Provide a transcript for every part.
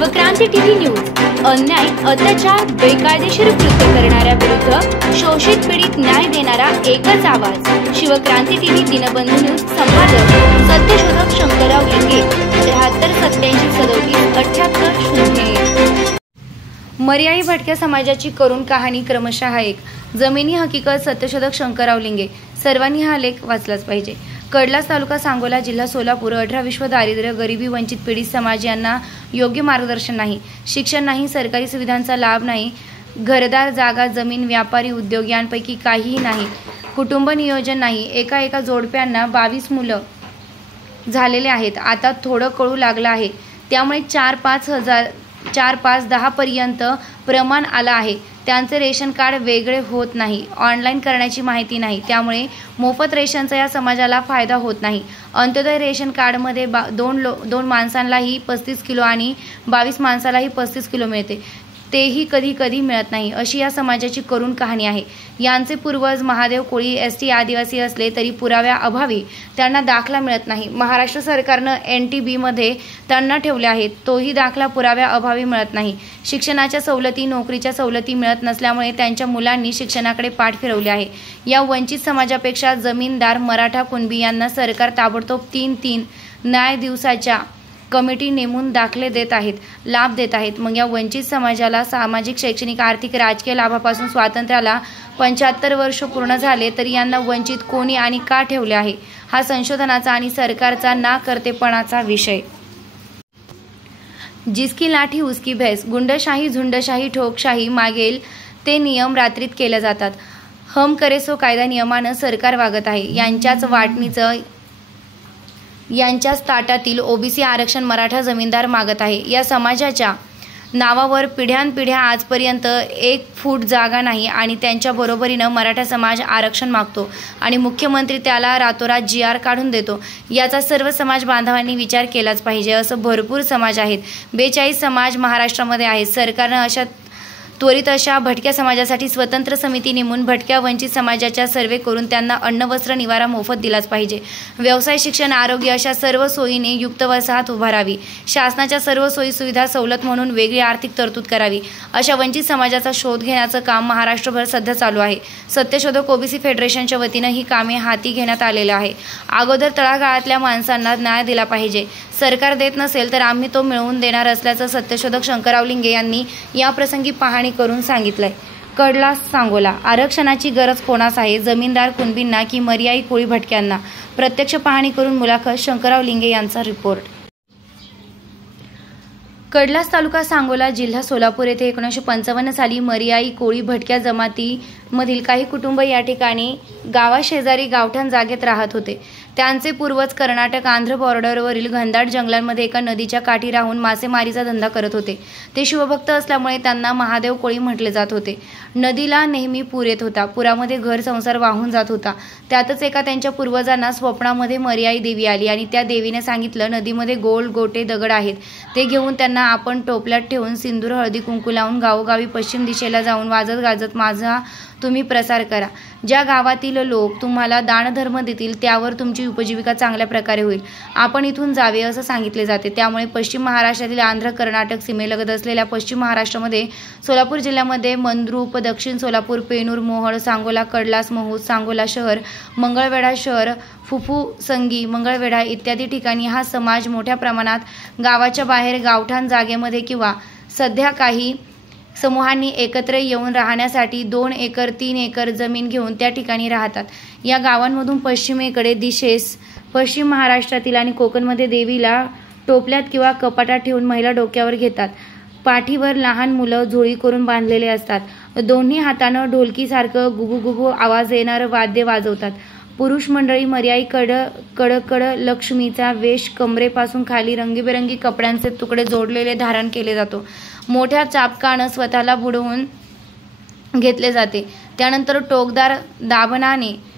Shivkranti TV news अन्याय, अत्याचार, बेकायदेशीर कृत्य करणाऱ्या विरुद्ध शोषित पीडित न्याय देणारा एकच आवाज। शिवक्रांती टीव्ही दिनबंधू न्यूज संपादक सत्यशोधक शंकरराव लिंगे 7387377800। मर्याई भटक्या समाजाची करुण कहाणी क्रमशः एक। जमिनी हकीकत सत्यशोधक शंकरराव लिंगे। सर्वांनी हा लेख वाचलाच पाहिजे। कडलास तालुका सांगोला जिल्हा सोलापूर 18 विश्व दारिद्र्य गरिबी वंचित पीडित समाज यांना योग्य मार्गदर्शन नाही, शिक्षण नाही, सरकारी सुविधांचा लाभ नाही, घरदार जागा जमीन व्यापारी उद्योग यांपैकी काहीही नाही, कुटुंब नियोजन नाही। एका जोडप्यांना 22 मुलं झालेले आहेत। आता थोडं कळू लागलं आहे, त्यामुळे 4-5-10 पर्यंत प्रमाण आलं आहे। त्यांचे रेशन कार्ड वेगळे होत नाही, ऑनलाईन करण्याची माहिती नाही, त्यामुळे मोफत रेशनचा या समाजाला फायदा होत नाही। अंत्योदय रेशन कार्डमध्ये 2 माणसांनाही 35 किलो आणि 22 माणसालाही 35 किलो मिळते, तेही कधी मिळत नाही, अशी या समाजाची करुण कहाणी आहे। यांचे पूर्वज महादेव कोळी ST आदिवासी असले तरी पुराव्या अभावी त्यांना दाखला मिळत नाही। महाराष्ट्र सरकारनं NTB मध्ये त्यांना ठेवले आहे, तोही दाखला पुराव्या अभावी मिळत नाही। शिक्षणाच्या सवलती, नोकरीच्या सवलती मिळत नसल्यामुळे त्यांच्या मुलांनी शिक्षणाकडे पाठ फिरवले आहे। या वंचित समाजापेक्षा जमीनदार मराठा कुणबी यांना सरकार ताबडतोब 3 न्याय दिवसाच्या कमिटी नेमून दाखले देत आहेत, लाभ देत आहेत। मग या वंचित समाजाला सामाजिक, शैक्षणिक, आर्थिक, राजकीय लाभापासून स्वातंत्र्याला 75 वर्ष पूर्ण झाले तरी यांना वंचित कोणी आणि का ठेवले आहे, हा संशोधनाचा आणि सरकारचा नाकर्तेपणाचा विषय। जिसकी लाठी उसकी भैंस। गुंडशाही, झुंडशाही, ठोकशाही मागेल ते नियम रात्रीत केले जातात। हम करे सो कायदा नियमानं सरकार वागत आहे। यांच्याच ताटातील OBC आरक्षण मराठा जमीनदार मागत आहे। या समाजाच्या नावावर पिढ्यानपिढ्या आजपर्यंत 1 फूट जागा नाही आणि त्यांच्या बरोबरीनं मराठा समाज आरक्षण मागतो आणि मुख्यमंत्री त्याला रातोरात GR काढून देतो। याचा सर्व समाज बांधवांनी विचार केलाच पाहिजे। असं भरपूर समाज आहेत, 42 समाज महाराष्ट्रामध्ये आहेत। सरकारनं त्वरित अशा भटक्या समाजासाठी स्वतंत्र समिती नेमून भटक्या वंचित समाजाच्या सर्वे करून त्यांना अन्न, वस्त्र, निवारा मोफत दिलाच पाहिजे। व्यवसाय, शिक्षण, आरोग्य अशा सर्व सोयीने युक्त वसाहत उभारावी। शासनाच्या सर्व सोयी सुविधा सवलत म्हणून वेगळी आर्थिक तरतूद करावी। अशा वंचित समाजाचा शोध घेण्याचं काम महाराष्ट्रभर सध्या चालू आहे। सत्यशोधक OBC फेडरेशनच्या वतीनं ही कामे हाती घेण्यात आलेली आहे। अगोदर तळागाळातल्या माणसांना न्याय दिला पाहिजे। सरकार देत नसेल तर आम्ही तो मिळवून देणार असल्याचं सत्यशोधक शंकरराव लिंगे यांनी याप्रसंगी पाहणी करून सांगितलंय। कडला सांगोला। आरक्षणाची गरज कोणास आहे, जमीनदार कुणबींना की मर्याई कोळी भटक्यांना? प्रत्यक्ष पाहणी करून मुलाखत शंकरराव लिंगे यांचा रिपोर्ट। कडलास तालुका सांगोला जिल्हा सोलापूर येथे 1955 साली मर्याई कोळी भटक्या जमातीमधील काही कुटुंब या ठिकाणी गावाशेजारी गावठाण जागेत राहत होते। त्यांचे पूर्वज कर्नाटक आंध्र बॉर्डरवरील घनदाट जंगलांमध्ये एका नदीच्या काठी राहून मासेमारीचा धंदा करत होते। ते शिवभक्त असल्यामुळे त्यांना महादेव कोळी म्हटले जात होते। नदीला नेहमी पूर येत होता, पुरामध्ये घर संसार वाहून जात होता। त्यातच एका त्यांच्या पूर्वजांना स्वप्नामध्ये मर्याई देवी आली आणि त्या देवीने सांगितलं, नदीमध्ये गोल गोटे दगड आहेत, ते घेऊन त्यांना आपण टोपल्यात ठेवून सिंदूर हळदी कुंकू लावून गावोगावी पश्चिम दिशेला जाऊन वाजत गाजत माझा तुम्ही प्रसार करा। ज्या गावातील लोक तुम्हाला दानधर्म देतील त्यावर तुमची उपजीविका चांगल्या प्रकारे होईल। आपण इथून जावे असं सांगितले जाते। त्यामुळे पश्चिम महाराष्ट्रातील आंध्र कर्नाटक सीमेलगत असलेल्या पश्चिम महाराष्ट्रामध्ये सोलापूर जिल्ह्यामध्ये मंद्रुप, दक्षिण सोलापूर, पेनूर, मोहोळ, सांगोला, कडलास, महूद, सांगोला शहर, मंगळवेढा शहर, फुफुसंगी, मंगळवेढा इत्यादी ठिकाणी हा समाज मोठ्या प्रमाणात गावाच्या बाहेर गावठाण जागेमध्ये किंवा सध्या काही समूहांनी एकत्र येऊन राहण्यासाठी 2 एकर 3 एकर जमीन घेऊन त्या ठिकाणी राहतात। या गावांमधून पश्चिमेकडे दिशेस पश्चिम महाराष्ट्रातील आणि कोकणमध्ये देवीला टोपल्यात किंवा कपाटात ठेवून महिला डोक्यावर घेतात। पाठीवर लहान मुलं झोळी करून बांधलेले असतात। दोन्ही हातानं ढोलकीसारखं गुबुगुबू आवाज येणारं वाद्य वाजवतात। पुरुष मंडळी मर्याई कडकड लक्ष्मीचा वेश, कमरेपासून खाली रंगीबेरंगी कपड्यांचे तुकडे जोडलेले धारण केले जातो। मोठ्या चापकानं स्वतःला बुडवून घेतले जाते। त्यानंतर टोकदार दाभणाने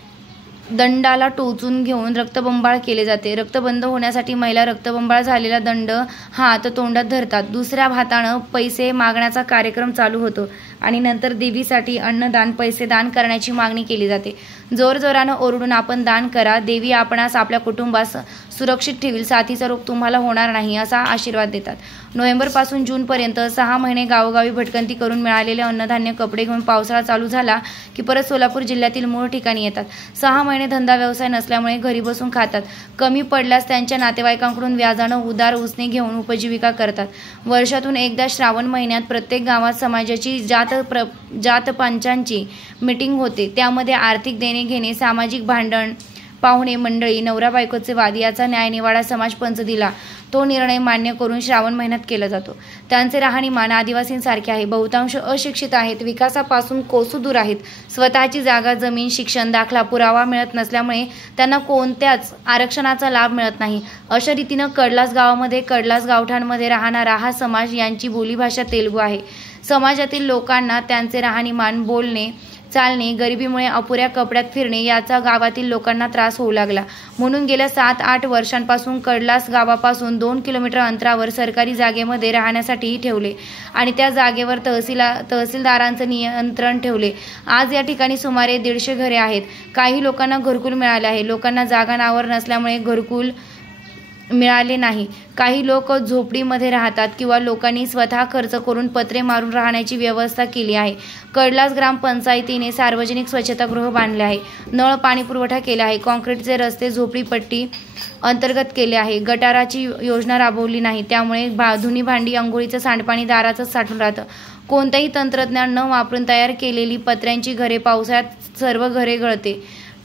दंडाला टोचून घेऊन रक्तबंबाळ केले जाते। रक्त बंद होण्यासाठी महिला रक्तबंबाळ झालेला दंड हात तोंडात धरतात। दुसऱ्या हातानं पैसे मागण्याचा कार्यक्रम चालू होतो आणि नंतर देवीसाठी अन्नदान, पैसे दान करण्याची मागणी केली जाते। जोरजोरानं ओरडून आपण दान करा, देवी आपणास आपल्या कुटुंबास सुरक्षित ठेवील, साथीचा रोग तुम्हाला होणार नाही असा आशीर्वाद देतात. नोव्हेंबरपासून जूनपर्यंत 6 महिने गावोगावी भटकंती करून मिळालेले अन्नधान्य कपडे घेऊन पावसाळा चालू झाला की परत सोलापूर जिल्ह्यातील मूळ ठिकाणी येतात. 6 महिने धंदा व्यवसाय नसल्यामुळे घरी बसून खातात. कमी पडल्यास त्यांच्या नातेवाईकांकडून व्याजानं उदार उसने घेऊन उपजीविका करतात. वर्षातून एकदा श्रावण महिन्यात प्रत्येक गावात समाजाची जात पंचांची मीटिंग होते. त्यामध्ये आर्थिक देणे घेणे, सामाजिक भांडण, पाहुणे मंडळी, नवरा बायकोचे वाद याचा न्यायनिवाडा समाज पंच दिला तो निर्णय मान्य करून श्रावण महिन्यात केला जातो. त्यांचे राहणीमान आदिवासींसारखे आहे. बहुतांश अशिक्षित आहेत, विकासापासून कोसू दूर आहेत. स्वतःची जागा, जमीन, शिक्षण, दाखला, पुरावा मिळत नसल्यामुळे त्यांना कोणत्याच आरक्षणाचा लाभ मिळत नाही. अशा रीतीनं कडलास गावामध्ये, कडलास गावठाणमध्ये राहणारा हा समाज यांची बोलीभाषा तेलुगू आहे. समाजातील लोकांना त्यांचे राहणीमान, बोलणे, चालणे, गरिबीमुळे अपुऱ्या कपड्यात फिरणे याचा गावातील लोकांना त्रास होऊ लागला. म्हणून गेल्या 7-8 वर्षांपासून कडलास गावापासून 2 किलोमीटर अंतरावर सरकारी जागेमध्ये राहण्यासाठी ठेवले आणि त्या जागेवर तहसीलदारांचं नियंत्रण ठेवले. आज या ठिकाणी सुमारे 150 घरे आहेत. काही लोकांना घरकुल मिळाले आहे. लोकांना जागा नावावर नसल्यामुळे घरकुल मिळाले नाही. काही लोक झोपडीमध्ये राहतात किंवा लोकांनी स्वतः खर्च करून पत्रे मारून राहण्याची व्यवस्था केली आहे. कडलास ग्रामपंचायतीने सार्वजनिक स्वच्छतागृह बांधले आहे. नळ पाणी पुरवठा केला आहे. काँक्रीटचे रस्ते झोपडीपट्टी अंतर्गत केले आहे. गटाराची योजना राबवली नाही. त्यामुळे धुणी भांडी, अंघोळीचं सांडपाणी दारातच साठून राहतं. कोणतेही तंत्रज्ञान न वापरून तयार केलेली पत्र्यांची घरे पावसाळ्यात सर्व घरे गळते.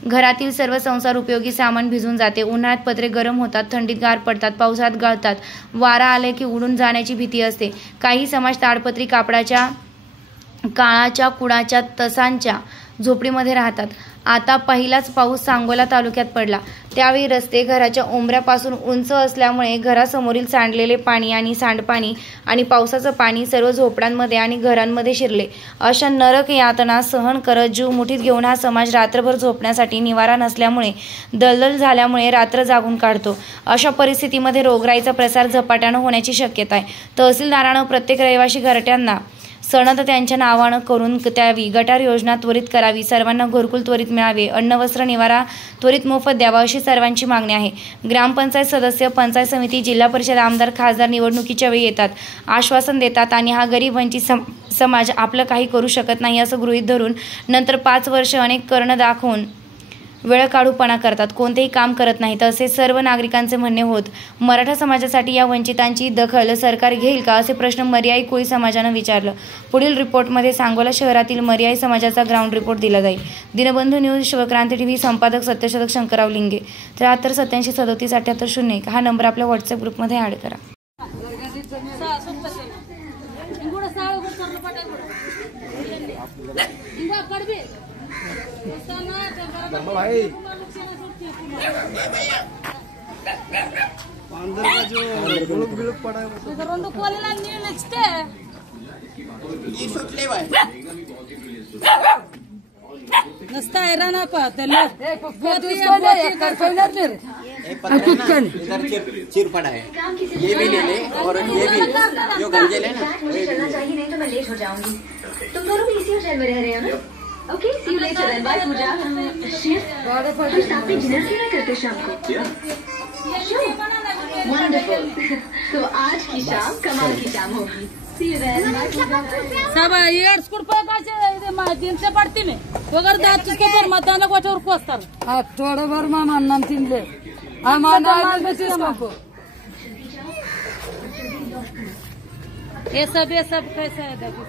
घरातील सर्व संसार उपयोगी सामान भिजून जाते. उन्हाळ्यात पत्रे गरम होतात, थंडीत गार पडतात, पावसाळ्यात गळतात. वारा आले की उडून जाण्याची भीती असते. काही समाज ताडपत्री कापडाच्या, काळाच्या, कुडाच्या, तसांच्या झोपडीमध्ये राहतात. आता पहिलाच पाऊस सांगोला तालुक्यात पडला. त्यावेळी रस्ते घराच्या उंबऱ्यापासून उंच असल्यामुळे घरासमोरील सांडलेले पाणी आणि सांडपाणी आणि पावसाचं पाणी सर्व झोपड्यांमध्ये आणि घरांमध्ये शिरले. अशा नरक यातना सहन करत जीव मुठीत घेऊन हा समाज रात्रभर झोपण्यासाठी निवारा नसल्यामुळे, दलदल झाल्यामुळे रात्र जागून काढतो. अशा परिस्थितीमध्ये रोगराईचा प्रसार झपाट्यानं होण्याची शक्यता आहे. तहसीलदारानं प्रत्येक रहिवासी घरट्यांना सनद त्यांच्या नावानं करून द्यावी. गटार योजना त्वरित करावी. सर्वांना घरकुल त्वरित मिळावे. अन्न, वस्त्र, निवारा त्वरित मोफत द्यावा अशी सर्वांची मागणी आहे. ग्रामपंचायत सदस्य, पंचायत समिती, जिल्हा परिषद, आमदार, खासदार निवडणुकीच्या वेळी येतात, आश्वासन देतात आणि हा गरीब वंचित समाज आपलं काही करू शकत नाही असं गृहीत धरून नंतर 5 वर्ष अनेक कर्ण दाखवून वेळ काढूपणा करतात, कोणतेही काम करत नाहीत असे सर्व नागरिकांचे म्हणणे होत. मराठा समाजासाठी या वंचितांची दखल सरकार घेईल का असे प्रश्न मर्याई कोळी समाजानं विचारलं. पुढील रिपोर्टमध्ये सांगोला शहरातील मर्याई समाजाचा ग्राउंड रिपोर्ट दिला जाईल. दिनबंधू न्यूज, शिवक्रांती टीव्ही, संपादक सत्यशोधक शंकरराव लिंगे. 73 87 37 78 01 हा नंबर आपल्या व्हॉट्सअप ग्रुपमध्ये ऍड करा. भाई अंदर का जो बिलुक पड़ा है नसता है ना पाहते चिर पड़ा है, ये भी ले ले और ये भी जो गंजे ले ना चाहिए, नहीं तो मैं लेट हो जाऊंगी. तुम दोनों भी इसी होटल में रह रहे हो ना? Okay, see you later. Bye Pooja. हम साथ में डिनर क्यों ना करते शाम को? वंडरफुल. तो आज की शाम कमाल की शाम होगी. C you then. सब ये स्कूल दिनसे पडती में वगैर दात तुझके पर मताना गोठ्यावर कोसतात. हा थोडं भर मामा नाम तिनले ये सब कैसा है देखो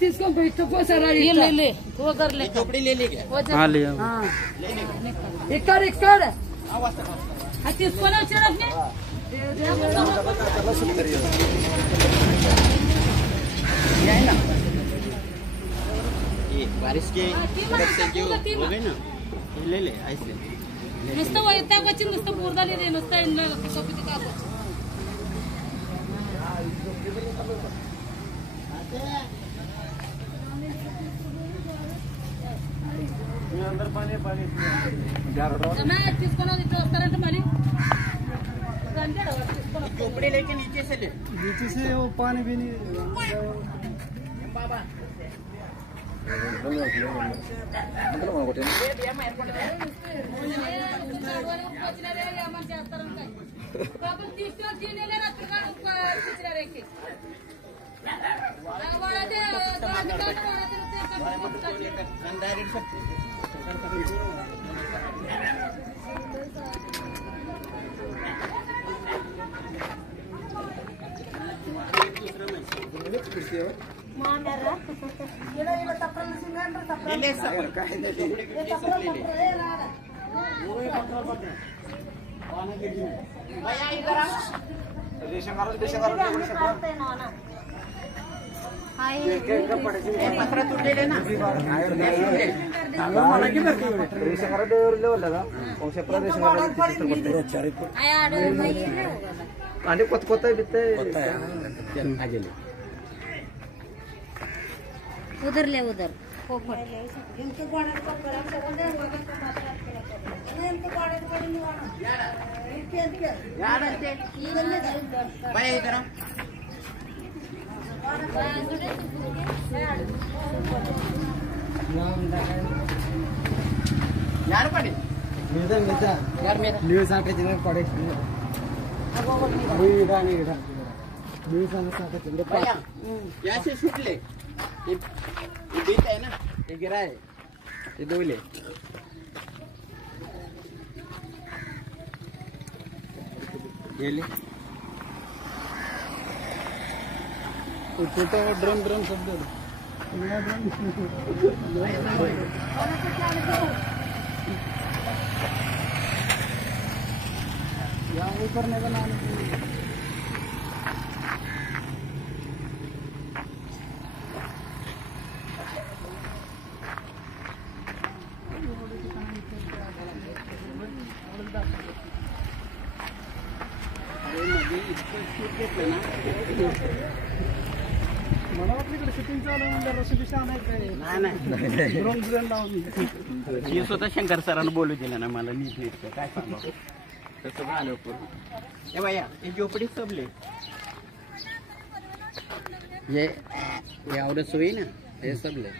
तीसको बैठो ये ले वो कर ले कपड़े ले ले हाँ लिया इकड़ तीसको ना चढ़ने ये बारिश के जो हो गए ना ले ले ऐसे नुसतं वैताग वच्ची नुसतं पूर्दा ले नुसतं कपिती का अंदर पानी कपड़े लेके नीचे से ले, नीचे से वो पानी भी नहीं. उधर ले उधर यार पड़े यार मेरा न्यूज आके जिन्हें पड़े भैया यहाँ से शूट ले ये बीत है ना ये गिरा है ये दो ले ये ले छोटा ड्रम ड्रम सब दे यहाँ ऊपर नहीं बनाने मला वाटलं शूटिंग चालू म्हणजे रसबीश आणायचं ड्रोन ड्रोन लावून हे स्वतः शंकर सरांना बोलू दिलं ना मला नीट नीट काय सांगा तसं आलं ए भैया ये झोपड़ी सब ले ये औरत सोई ना ये सब ले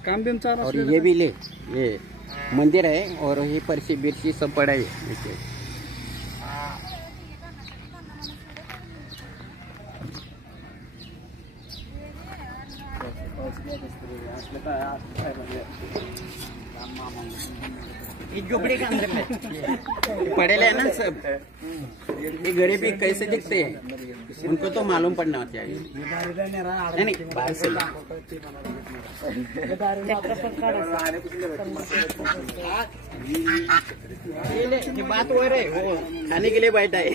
काम बिम चालू और ये भी ले ये मंदिर है और ये परसी बिरसी सब पड़ा है ये झोपड़ी के अंदर में पड़ेले है ना सब ये गरीब कैसे दिखते हैं उनको तो मालूम पड़ना चाहिए नहीं बाहर से ये बात हो रही वो खाने के लिए बैठा है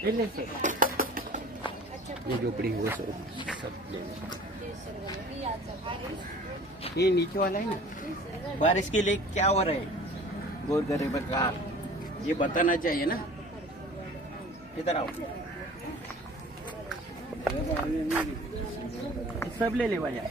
ये झोपड़ी हुआ सब ये नीचे वाला है ना बारिश के लिए क्या हो रहा है गोर गरीब का ये बताना चाहिए ना इधर आओ सब ले ले भैया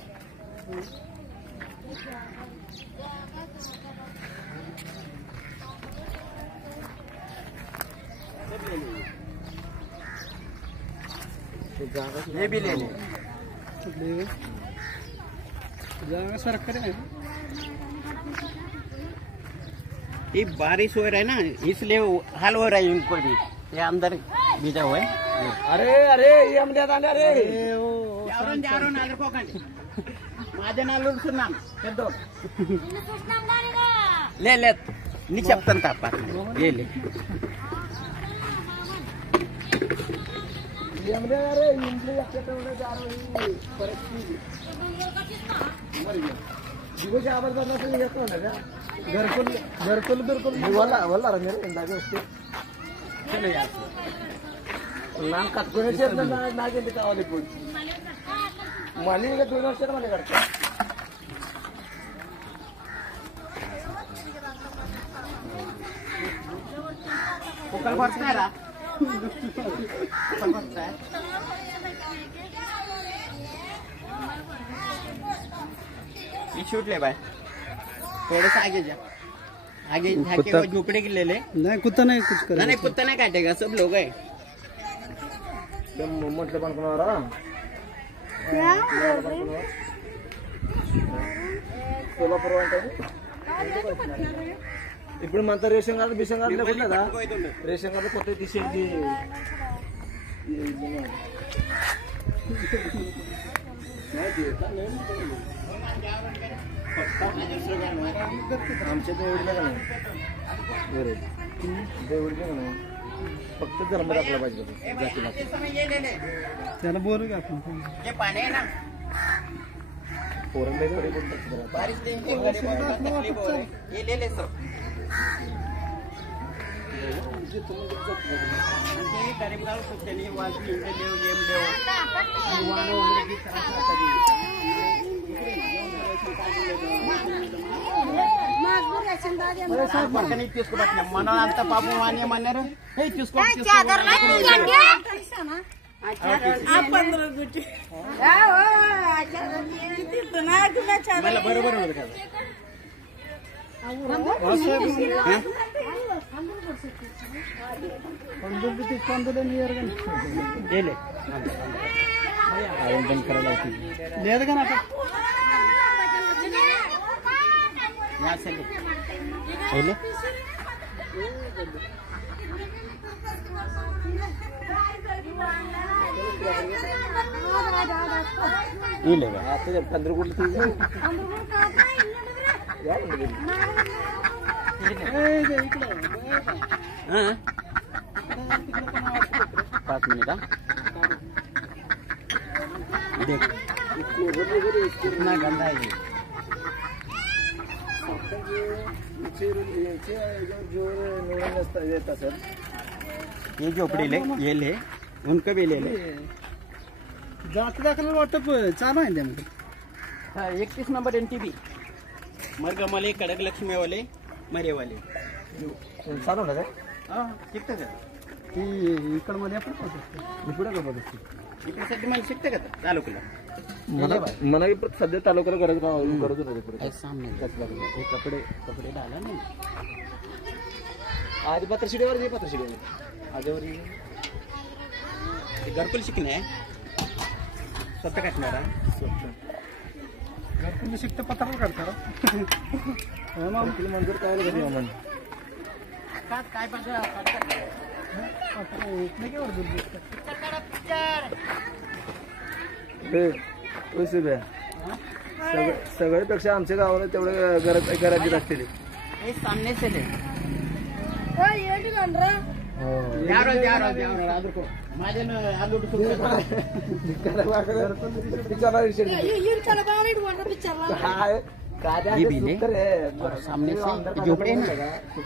ये भी ले ले सरकार है ये बारिश हो रहा है ना इसलिए हाल हो रहा है उनको भी ये अंदर भेजा हुआ है अरे अरे ये हम आले अरे यारो ना माझे नाल नाम ले ले नी చెప్తాను తప్ప ये ले अरे इंట్లో ఎక్కడ जारो परिस्थिती दिवस आवाज बदलायचं येतो ना घरकुल बिरकुल वल्ला रे मेरे इंदागे वस्ती चलो यार नाम कटकोने చేత నాగేంటి కావాలి ఇప్పుడు మళ్ళీ ఇక 2 ವರ್ಷ మళ్ళీ కడతా कुकर भरता है कुकर भरता है ये शूट ले भाई थोड़ा सा आगे जा, आगे जाके वो झोपड़े के ले ले। नहीं कुत्ता नहीं कुछ कर, नहीं कुत्ता नहीं काटेगा, सब लोग है। మొట్టలు పనుకున్నారా సోలాపురం అంటే ఇప్పుడు మన రేషన్ కార్డు బిషన్ కార్డు లేకుండా రేషన్ కార్డు కొత్త తీసేది आमच्या देवडीला का नाही बरोबर देवडीला का नाही फक्त धर्म दाखला पाहिजे जातीला त्याला बोलू का आपण ये पानी है ना, पोरांना घरी बोलतात बारिश दिन के घड़ी बहुत तकलीफ हो रही, ये ले ले सब। गरीब गाँव कुछ नहीं, वाजवी इंटे देव गेम देव युवाओं वगैरह की तरह करी పక్కన తీసుకుపట్టిన మనం అంతా పాపం వాణ్య అన్నారు మళ్ళీ బరోబర్ ఉండదు కదా లేదు కానీ पंधरा कोटी 5 मिनट देख कितना गंदा है ये झोपड़ी ले, ये ले, उनको भी ले ले। जाती दाखल वाटप चालू आहे नेमकं 31 नंबर NTB मरगमले कडक लक्ष्मी वाले मरे वाले चालू ना काय शिकतं का ती इकडं मध्ये आपण पुढे का बघ इकडे सध्या मला शिकतं का चालू केलं मला सध्या तालुक्याला गरज गरज होती सामने हे कपडे कपडे डाला नाही आज पत्रशिडीवर जे पत्रशिडीवर आजवर घरकुल शिकणे स्वतः काटणारा घरकुल शिकतं पत्राला काढतारा मंजूर काय काय पाहिजे सगळ्यापेक्षा आमच्या गावाला तेवढे गरज असतील सामने से ले ये भी ले सामने से झोपड़े ना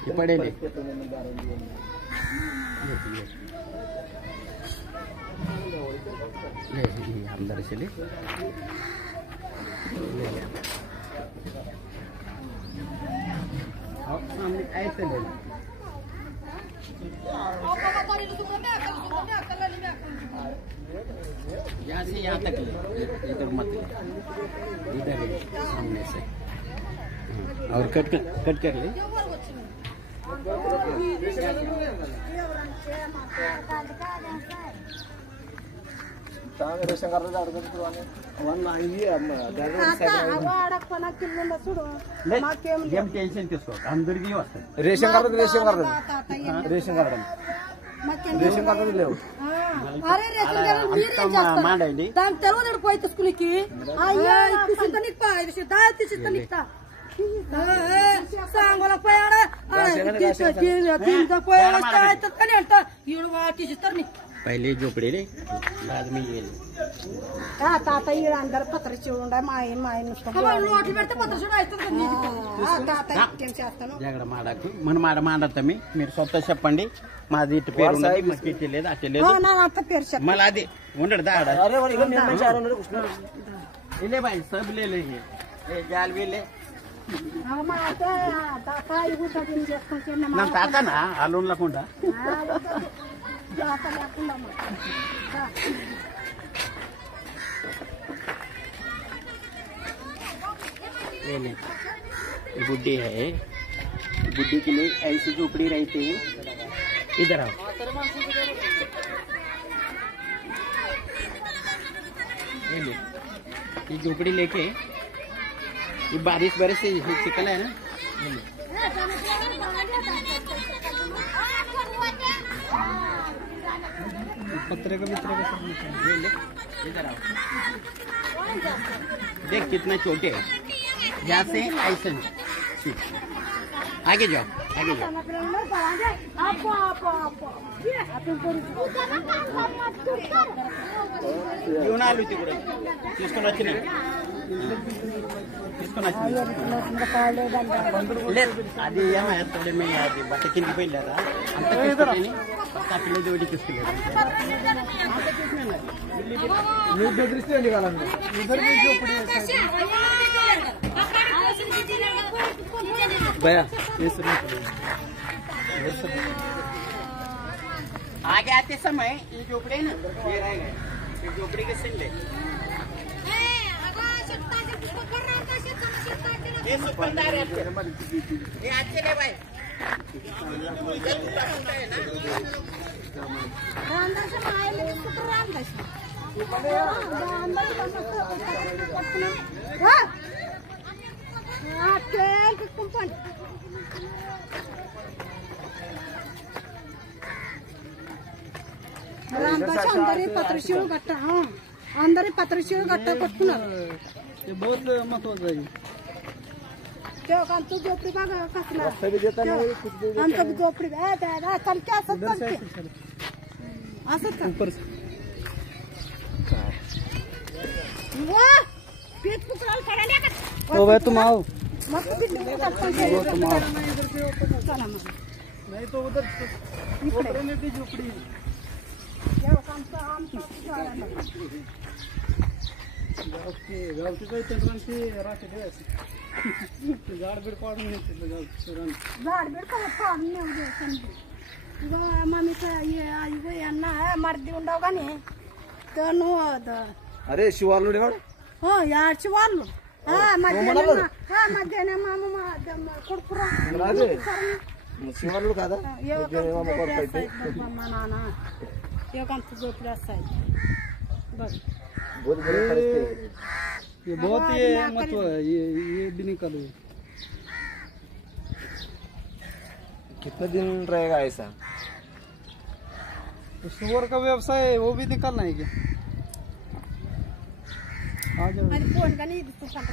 ये पड़े ले ले अंदर से ले सामने ऐसे ले यहाँ से यहाँ तक इधर मत इधर सामने से और कट कर ले रेशन कार्ड ఏం టెన్షన్ తీసుకో అందరికీ వస్తాయి ration card ration card ration card ration card లేవు మాడండి దాని తెలవదు పోయి తీసుకునికి అయ్యా తీసుకుంటా నీకు తీసుకుంటా నీకు सांगोला पोयाड पहिले झोपडे रे बाद में ये आता अंदर पत्र चिवून मायन मायन नोटी పెడితే పత్ర చివడ అవుతుంది జాగ్రత్త మాడకు మన మాడతమే మీరు సొంత చెప్పండి మాది ఇటు పేరు ఉన్నది మాకు ఇటు లేదు అటు లేదు మళ్ళీ అది ఉండడు దా ले भाई सब ले लेंगे जाल भी ले నా తాతనా అల్లుండ లేకుండా बुड्ढी है, बुड्ढी के लिए ऐसी झोपड़ी रहती है। इधर आओ। ये झोपड़ी लेके, ये बारिश से चिकला है ना, पत्रे का मित्र का सब ये ले, इधर आओ। देख कितना छोटे है, यहाँ से ऐसे आगे जाओ, आगे जाओ। घेऊन आलो तिकडे, తీసుకొని వచ్చినా లేదు, అది ఏమవుతుంది మీ అది బట్ట కిందికి పోయిలేదా అంత పిల్ల జోడి తీసుకెళ్ళారు మీరు బెదిరిస్తే వాళ్ళని ఇద్దరు भैया आगे आते समय ये झोपड़े ना ये रह गए, ये झोपड़ी के सिंह ये सुपरदार है, ये अच्छे ले भाई। అందరి పత్రశీలు గట్ట అందరి పత్రశీలు గట్ట కొట్టుకున్నారు. बहुत महत्वाचं आहे. तेव्हा तू झोपडी बघा कसला आमचं झोपडी चलके असत चलके असत पीठ पुकराला पडायला का हो भाई तुम आओ, मस्त पीठ चला मग नहीं तो उधर इकडे में भी झोपड़ी गावची काही तंत्रांची राखे झाड बीड पाडून येते झाड बीड पाडून नेऊ दे समजू मम्मीचं हे आई गो यांना मार देऊन डाव गाणे तर नो अरे शिवारलो वाड हो यारची वारलो మధ్యాహ్నం కొడుకురా शिवारलो కాదా మా నాన్న ఏకంత జోపులు వస్తాయి ये बहुत ये महत्व है, ये भी निकालो। कितने दिन रहेगा ऐसा? तो सुअर का व्यवसाय वो भी निकालना है क्या? आ जाओ। फोन का नहीं तो फोन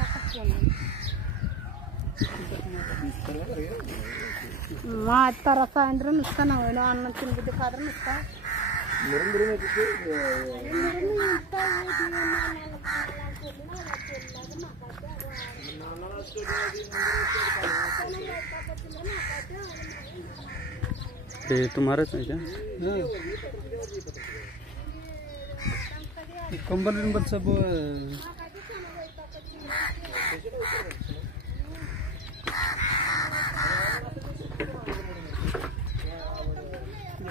मातारा सायंत्र नुसता नव्हे अन्न तीन बुद्धी खादर नुसता तुम्हाराच आहे का? कंबल विंबल सब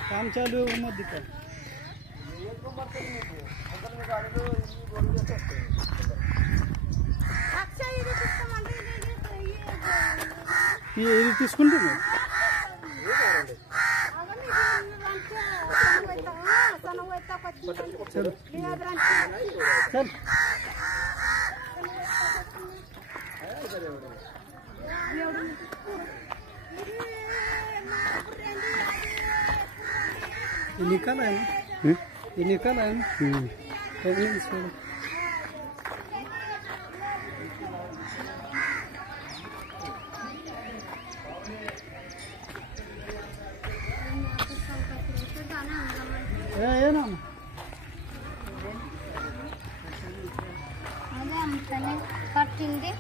काम चालू है मत दिखा। ये తీసుకుంటే चल चल ये निकाला है ना, ये निकाला है ना, ये ना कटिंगे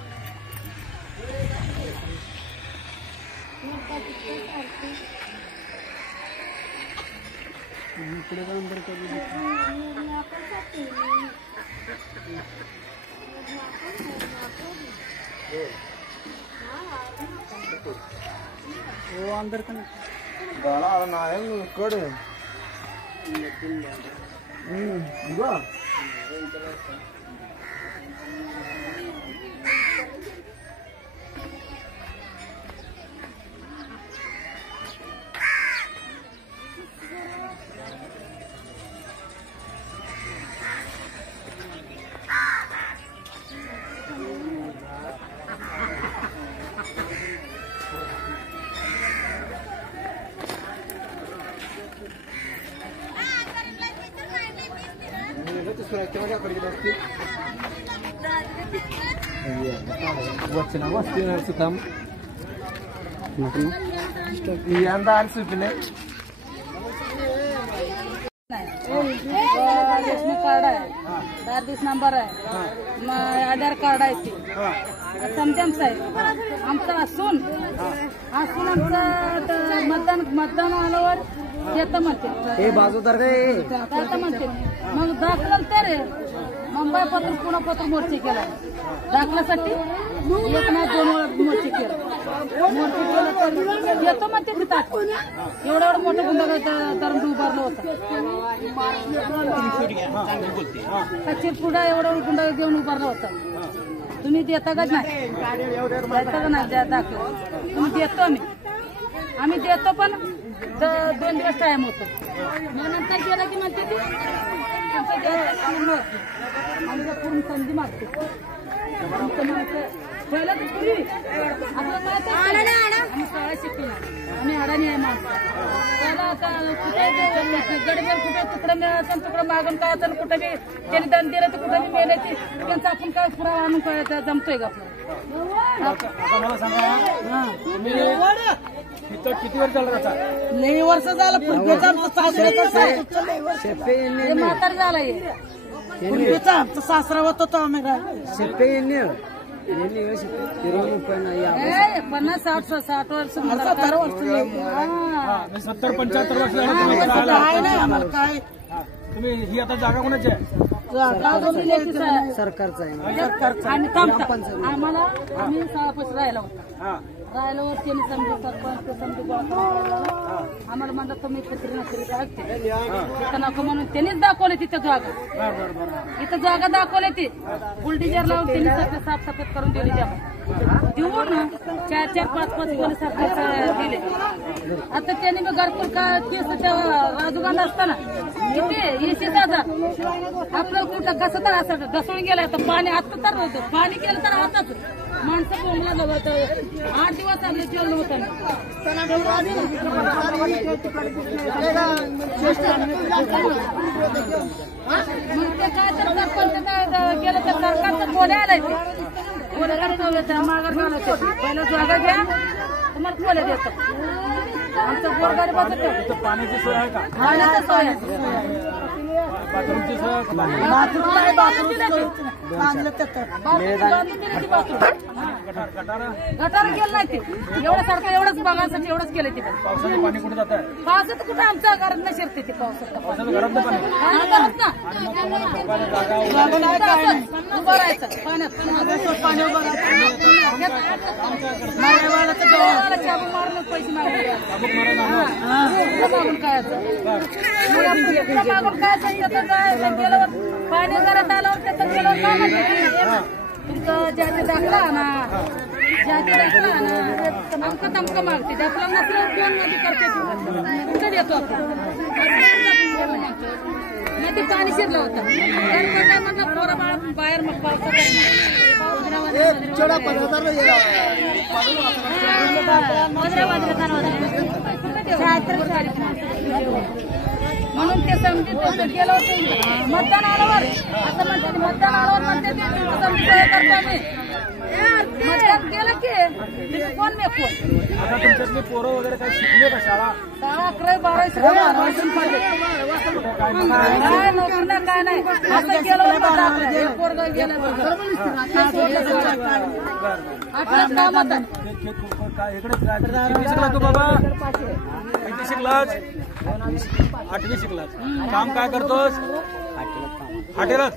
इकडे का अंदर कर वो अंदर का गाला ना है कड़ ते सुरक्षा कडे असते वचना वाचते सुद्धा यंदा आणि सुपीने कार्ड आहे 10 नंबर आहे आधार कार्ड आहे ते समजा आमचं असून आमचं मतदान आल्यावर येतं म्हणते हे बाजूदार काय म्हणते मग दाखलं तर मुंबई पत्र पुणे पत्र मोर्चे केला दाखल्यासाठी 1 नाही 2 वेळा मोर्चे केलं येतो म्हणते तिथं एवढं मोठं गुंडागर्द उभारलं होतं चिरपुडा एवढं गुंडा घेऊन उभारलं होतं तुम्ही देता का नाही देता का नाही दाखल तुम्ही देतो आम्ही देतो पण 2 दिवस टाइम होतो मग नंतर गेलं की म्हणते आमच्या पूर्ण संधी मागते पहिलं पूर्वी आपलं माहिती आम्ही शाळा शिकलो आम्ही अडाणी आहे माणसं त्याला आता कुठे गडबड कुठे तुकडं मिळायचं तुकडं मागून कायचं कुठं बी त्यांनी दंड दिलं तर कुठं बी मेल्याची त्यांचा आपण काय पुरावा आणून काय जमतोय का मला सांगा इथं किती वर्ष झालं आता लई वर्ष झालं पूर्वीचा म्हातार झाला पूर्वीचा आमचा सासरा होता तो आम्ही शेपे 50, 60 वर्ष 70 वर्ष 70-75 वर्ष आम्हाला काय तुम्ही ही आता जागा कोणाची आहे सरकारचा आहे आणि आम्हाला आम्ही शाळापाशी राहिला होता राहिल्यावर त्यांनी समजा सरपंच समजा आम्हाला म्हणलं तुम्ही पत्री नसरी काढते नको म्हणून त्यांनीच दाखवले तिथं जागा इथं जागा दाखवली ती बुलडीजर लावून त्यांनी सगळं साफसफाई करून दिली जागा देऊन 4-5 पोलीस दिले आता त्यांनी मग घरकुल का राजूगांना असताना किती 20,000 आपलं कुठं कसं तर असं घसळून गेलं तर पाणी आता तर होतं पाणी गेलं तर आताच माणसं कोंबला जवळ 8 दिवस आले जेवण होतं मग ते काय तर गेलं तर सरकारचं कोणी आलाय ते माघार घालवतो पहिलं जागा घ्या तुम्हाला कोले देतो आमचं गोरगरिबाचं पाण्याची सोय आहे का पाण्याचं सोय बाथरूमची सोय गटार गेलं नाही ते एवढं सारखं एवढंच बघायसाठी एवढंच केलं तिथे पावसाचं पाणी कुठे जात आहे पावसात कुठं आमच्या घरात नाही शिरते ते पावसात घरात पाणी उभं राहायचं पाण्यात पाणी उभं राहायचं मारून पैसे मागले मागून काय मागून काय गेल्यावर पाणी घरात आल्यावर त्याचं गेल्यावर काय म्हणते तुमचं ज्याचे दाखला ना ज्याचे दाखला ना अमकं तमकं मागते दाखला नसलं फोन मध्ये करते कुठं देतो आपण नाही ते पाणी शिरलं होतं काय म्हटलं पोरा बाळा बाहेर मग पावसात म्हणून ते समजून गेलं होतं मतदान आल्यावर असं म्हणते मतदान आल्यावर म्हणते करतो आम्ही मतदान गेलं की कोण मी कोण आता तुमच्यातले पोरं वगैरे काही शिकले का शाळा 11-12 काय नोकरी ना काय नाही असं गेलं पोरग गेलं आठवड्यात काम होतं इकडे शिकला तू बाबा किती शिकलाच 8वी शिकलाच काम काय करतोस हॉटेलात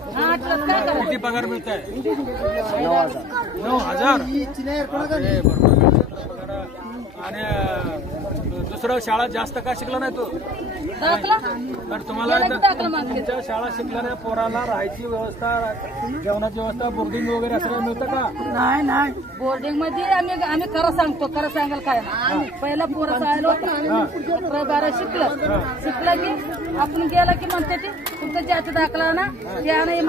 किती पगार मिळत आहे 9,000 आणि दुसरं शाळा जास्त का शिकला नाही तू तर तुम्हाला तुमच्या शाळा शिकल्याने पोराला राहायची व्यवस्था जेवणाची व्यवस्था बोर्डिंग वगैरे असं मिळतं का नाही बोर्डिंग मध्ये आम्ही खरं सांगायला काय पहिला पोरं शाळेला होतं 11-12 शिकलं की आपण गेलं की म्हणते ते तुमचा जाती दाखला ना त्याने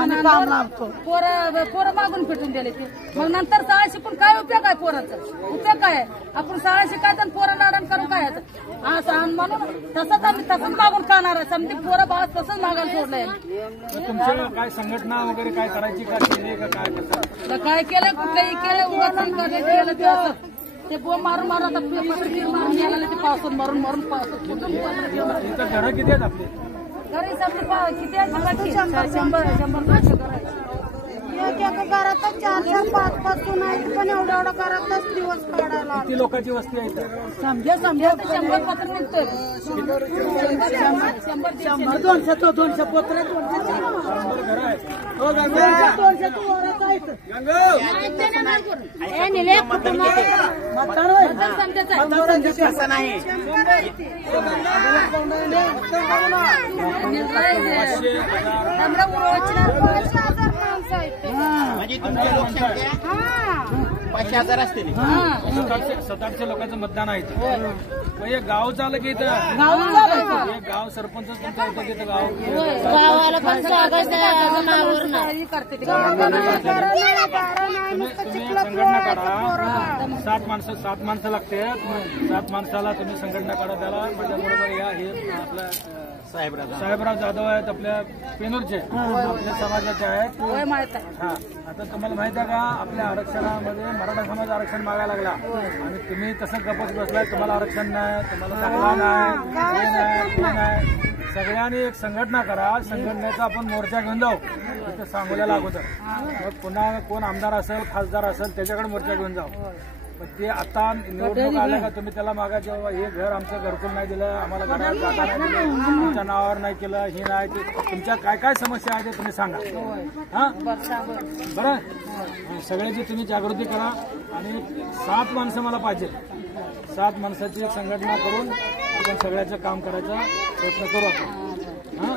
पोरं मागून फिटून दिले ते. मग नंतर शाळा शिकून काय उपयोग आहे पोराचा? उपयोग काय आहे? आपण शाळा शिकायचं आणि पोरं लाडण करून काय असं म्हणून तसंच मागून खाणार आहे. समजी पोरं बाळ तसंच मागायला सोडलंय. तुमच्या काय संघटना वगैरे काय करायची का केली का काय कसं? काय केलं कुठेही केलं उगाच केलं ते असं ते मारून आता मारून गेला ते पावसात मारून पावसात इथं घरं किती आहेत आपली? घरी समजे किती आहेत? 100 घरातच 4-5 सून आहेत पण एवढ्या घरातच दिवस काढायला. किती लोकांची वस्ती आहे इथं? समजा 100 पत्र निघतोय. 200 पत्र 100 घरं आहेत. 200 तू वरच आहेत. असं नाही. म्हणजे तुमची लोकसंख्या 5,000 असते. 700 लोकांचं मतदान आहे इथं. मग हे गाव चाललं की इथं हे गाव सरपंच तुमच्या इथं तिथं गाव गावाला पण तुम्ही संघटना काढा. 7 माणसं लागते. 7 माणसाला तुम्ही संघटना काढा. त्याला माझ्याबरोबर या. हे आपल्या साहेबराव जाधव आहेत आपल्या पेनूरचे आपल्या समाजाचे आहेत. हा आता तुम्हाला माहित आहे का आपल्या आरक्षणामध्ये मराठा समाज आरक्षण मागायला लागला आणि तुम्ही तसं गपच बसलाय. तुम्हाला आरक्षण नाही, तुम्हाला चांगला नाही. सगळ्यांनी एक संघटना करा. संघटनेचा आपण मोर्चा घेऊन जाऊ तिथं सांगोल्याला अगोदर. मग पुन्हा कोण आमदार असेल खासदार असेल त्याच्याकडे मोर्चा घेऊन जाऊ. पण ते आता निवडणूक आल्या का तुम्ही त्याला मागा जेव्हा हे घर आमचं घरकुल नाही दिलं, आम्हाला घरात जागा नाही दिलं, तुमच्या नावावर नाही केलं, हे नाही ते तुमच्या काय काय समस्या आहे ते तुम्ही सांगा. हा बरं सगळ्याची तुम्ही जागृती करा आणि 7 माणसं मला पाहिजे. 7 माणसाची संघटना करून आपण सगळ्याचं काम करायचा प्रयत्न करू आपण. हा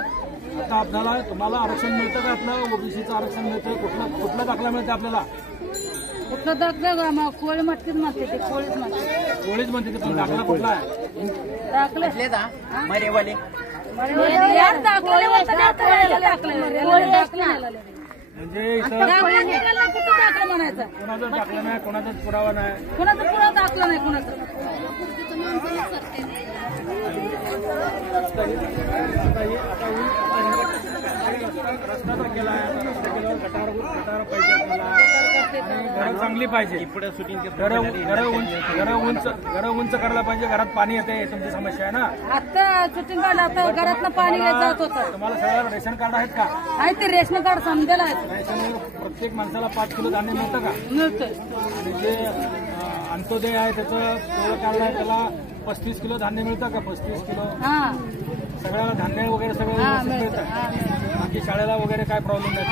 आता आपल्याला तुम्हाला आरक्षण मिळतं का? आपलं ओबीसीचं आरक्षण मिळतं. कुठला दाखला मिळतं आपल्याला? कुठलं दाखलं कोळी म्हणतात म्हणते ते कोळीच म्हणते ते. पण दाखला कुठला आहे? दाखलं मरेवाले म्हणजे इथं दाखलं म्हणायचं. कोणाचा दाखला नाही, कोणाचाच पुरावा नाही. कोणाचा पुरावा दाखला नाही कोणाचा. रस्ता तर केला आहे. रस्ता केल्यावर गटार पाहिजे आपल्याला. घरं चांगली पाहिजे. घरं उंच करायला पाहिजे. घरात पाणी येते तुमची समस्या आहे ना. आता शूटिंग काढलं आता घरातनं पाणी जात होतं. तुम्हाला सगळ्याला रेशन कार्ड आहेत का? आहे ते रेशन कार्ड समजेल आहे. रेशन प्रत्येक माणसाला 5 किलो धान्य मिळतं का? मिळतोय. आणि जे अंत्योदय आहे त्याचं कार्ड आहे त्याला 35 किलो धान्य मिळतं का? 35 किलो सगळ्याला धान्य वगैरे सगळं व्यवस्थित मिळतं. बाकी शाळेला वगैरे काय प्रॉब्लेम नाही.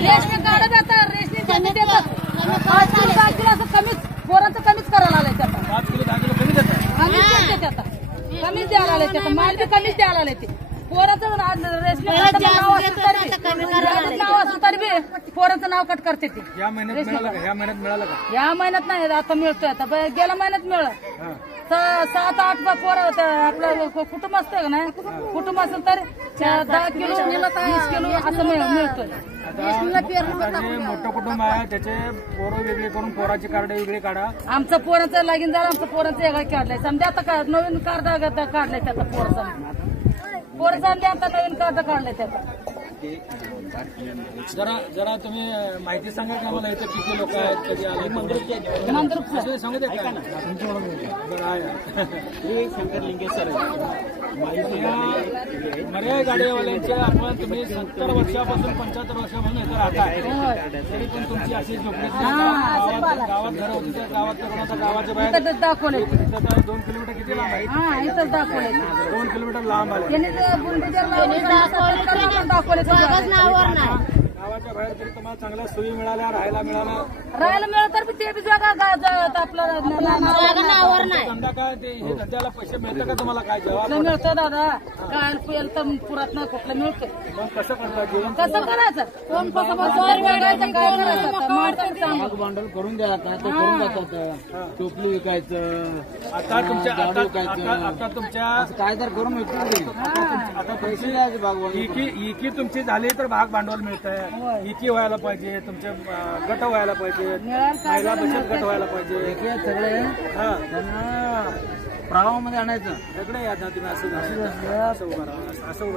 रेशन कार्ड आता रेशन कमी देतात. 5 किलो 10 किलो असं कमीच पोराचं कमीच करायला आलंय त्याचा. 5 किलो 10 किलो कमी देतात. कमीच द्यायला आले त्याचं माल बी कमीच द्यायला आले ते. पोराचं रेशन कार्ड नाव असलं तरी बी पोराचं नाव कट करते ते. या महिन्यात मिळालं का? या महिन्यात मिळालं का? या महिन्यात नाही आता मिळतोय. आता गेल्या महिन्यात मिळालं. 7-8 पोरं आपलं कुटुंब असतं का नाही. कुटुंब असेल तर 10 किलो 20 किलो असं मिळतोय. जे मोठं कुटुंब आहे त्याचे पोरं वेगळे करून पोराची कार्ड वेगळी काढा. आमचं पोराचं लागीन झालं. आमचं पोराचं वेगळं काढलंय. समजा आता नवीन कार्ड काढलंय त्याचा पोराचं आता नवीन कार्ड काढलंय त्याचा. जरा तुम्ही माहिती सांगा की आम्हाला इथे किती लोक आहेत, कधी आले मंदिर सांगू दे काय बरं आहे. शंकरलिंगे सर मर्यादा गाडीवाल्यांचे आपण तुम्ही 70 वर्षापासून 75 वर्षापासून इथं राहताय. तरी पण तुमची अशी झोपडी गावात घर होती त्या गावात गावाच्या बाहेर दाखवले. 2 किलोमीटर किती लांब आहे? इथं दाखवले. 2 किलोमीटर लांब आहे. दाखवले. गावाच्या बाहेर तरी तुम्हाला चांगल्या सोयी मिळाल्या, राहायला मिळत तर ते बी जागा नावावर नाही. धंदा काय ते हे धंद्याला पैसे मिळतं का तुम्हाला? काय जवाब मिळतं दादा, काय पेल तर पुरात नाही कुठलं मिळतं. मग कसं करता जीवन? कसं करायचं? कोण कसं काय करायचं? भांडवल करून द्या, काय ते करून जातात. टोपली विकायचं, आता तुमच्या आता तुमच्या काय तर करून विकतो. आता पैसे इकी तुमची झाली तर भाग भांडवल मिळतंय. इकी व्हायला पाहिजे, तुमचे गट व्हायला पाहिजे, महिला बचत गट व्हायला पाहिजे. सगळे त्यांना प्रवाहामध्ये आणायचं. सगळे या तुम्ही असं उभं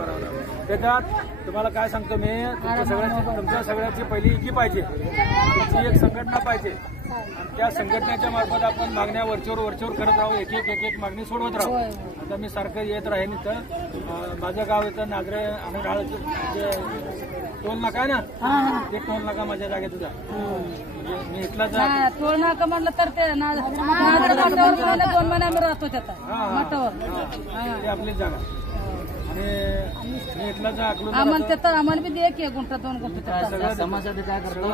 राहावं. त्याच्यात तुम्हाला काय सांगतो मी, तुमच्या सगळ्याची पहिली इकी पाहिजे, तुमची एक संघटना पाहिजे. आणि त्या संघटनेच्या मार्फत आपण मागण्या वरचेवर करत राहू, एक एक मागणी सोडवत राहू. आता मी सारखं येत राहीन इथं. माझं गाव इथं नागरे आणि जे टोल नाका आहे ना, ते टोल नाका माझ्या जागेत तुझा. मी इथला टोल नाका म्हणलं तर ते 2 महिने आम्ही राहतो त्याचा आपली जागा. आणि मी इथलाच आम्हाला बी दे की गुंठा 2 गुंठा. समाजासाठी काय करतो?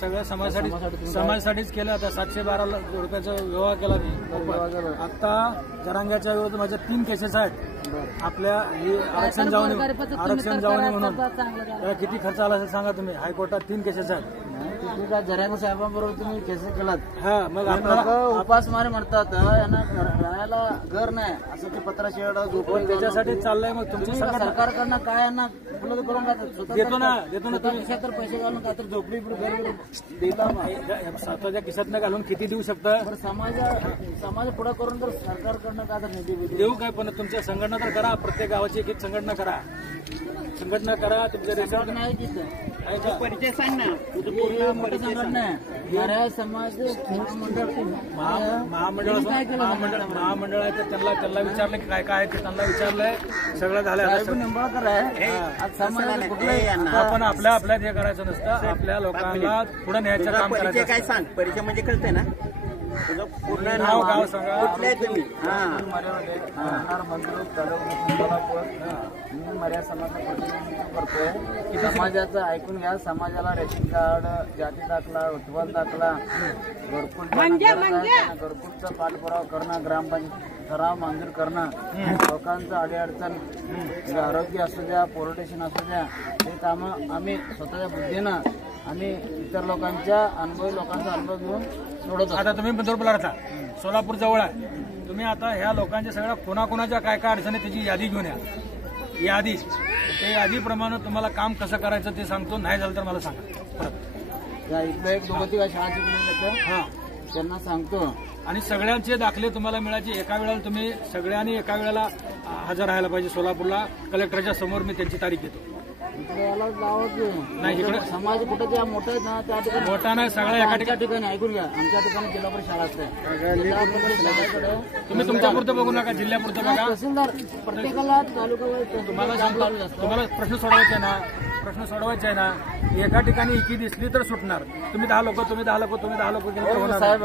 सगळं समाजासाठीच केलं. आता 712 रुपयाचा व्यवहार केला मी. आता जरांग्याच्या विरोधात माझ्या 3 केसेस आहेत. आपल्या ही आरक्षण जाऊन म्हणून किती खर्च आला असेल सांगा तुम्ही. हायकोर्टात 3 केसेस आहेत. जरांगे साहेबांबरोबर तुम्ही केस केलात. हा, मग उपासमारी म्हणतात यांना राहायला घर नाही, असं ते पत्राशिवाय झोपून त्याच्यासाठी चाललंय. मग तुमची सरकारकडनं काय यांना उपलब्ध करून देतो ना तुम्ही तर पैसे घालून काय तर झोपडी घर देता. स्वतःच्या खिशात न घालून किती देऊ शकतं? समाज पुढे करून तर सरकारकडनं काय तर निधी देऊ काय, पण तुमच्या संघटना तर करा. प्रत्येक गावाची एक संघटना करा. तुमच्या रेशॉर्ट नाही तिथं परिचय सांग ना. मोठं संघटना आहे मराठा समाज महामंडळ आहे. त्यांना विचारलं की काय काय ते त्यांना विचारलंय. सगळं झालं. निंबाळकर आहे. आपण आपल्या हे करायचं नसतं. आपल्या लोकांना पुढे न्यायचं काम करायचं. काय सांग, परिचय म्हणजे कळतंय ना. तुझं पूर्ण नाव गाव सांगा. कुठले आहे तुम्ही? मी मर्यादा समाजाचं प्रतिनिधित्व करतोय. समाजाचं ऐकून घ्या. समाजाला रेशन कार्ड, जाती दाखला, उत्पन्न दाखला, घरकुलचा पाठपुरावा करणं, ग्रामपंचायत ठराव मंजूर करणं, लोकांचं अडीअडचण, आरोग्य असू द्या, पोलिटिशियन असू द्या, हे कामं आम्ही स्वतःच्या बुद्धीनं आम्ही इतर लोकांच्या अनुभवी लोकांचा अनुभव घेऊन सोडतो. आता तुम्ही बंदरपूरला राहता, सोलापूर जवळ आहे. तुम्ही आता ह्या लोकांच्या सगळ्या कोणाकोणाच्या काय काय अडचणी त्याची यादी घेऊन या. यादी ते यादीप्रमाणे तुम्हाला काम कसं करायचं ते सांगतो. नाही झालं तर मला सांगा. इकडे एक 2-3 शाळा शिकून हा त्यांना सांगतो. आणि सगळ्यांचे दाखले तुम्हाला मिळायचे. एका वेळेला तुम्ही सगळ्यांनी एका वेळेला हजर राहायला पाहिजे सोलापूरला. कलेक्टरच्या समोर मी त्यांची तारीख घेतो. नाही इकडे समाज कुठे ज्या मोठा आहे ना त्या ठिकाणी मोठा नाही, सगळ्या एका ठिकाणी ऐकून घ्या. आमच्या ठिकाणी जिल्हा परिषद शाळा असते. तुम्ही तुमच्यापुरतं बघू नका, जिल्ह्यापुरतं बघा. तहसीलदार प्रत्येकाला तालुका तुम्हाला प्रश्न सोडवायचे आहे ना. एका ठिकाणी इकी दिसली तर सुटणार. तुम्ही 10 लोक होणार. साहेब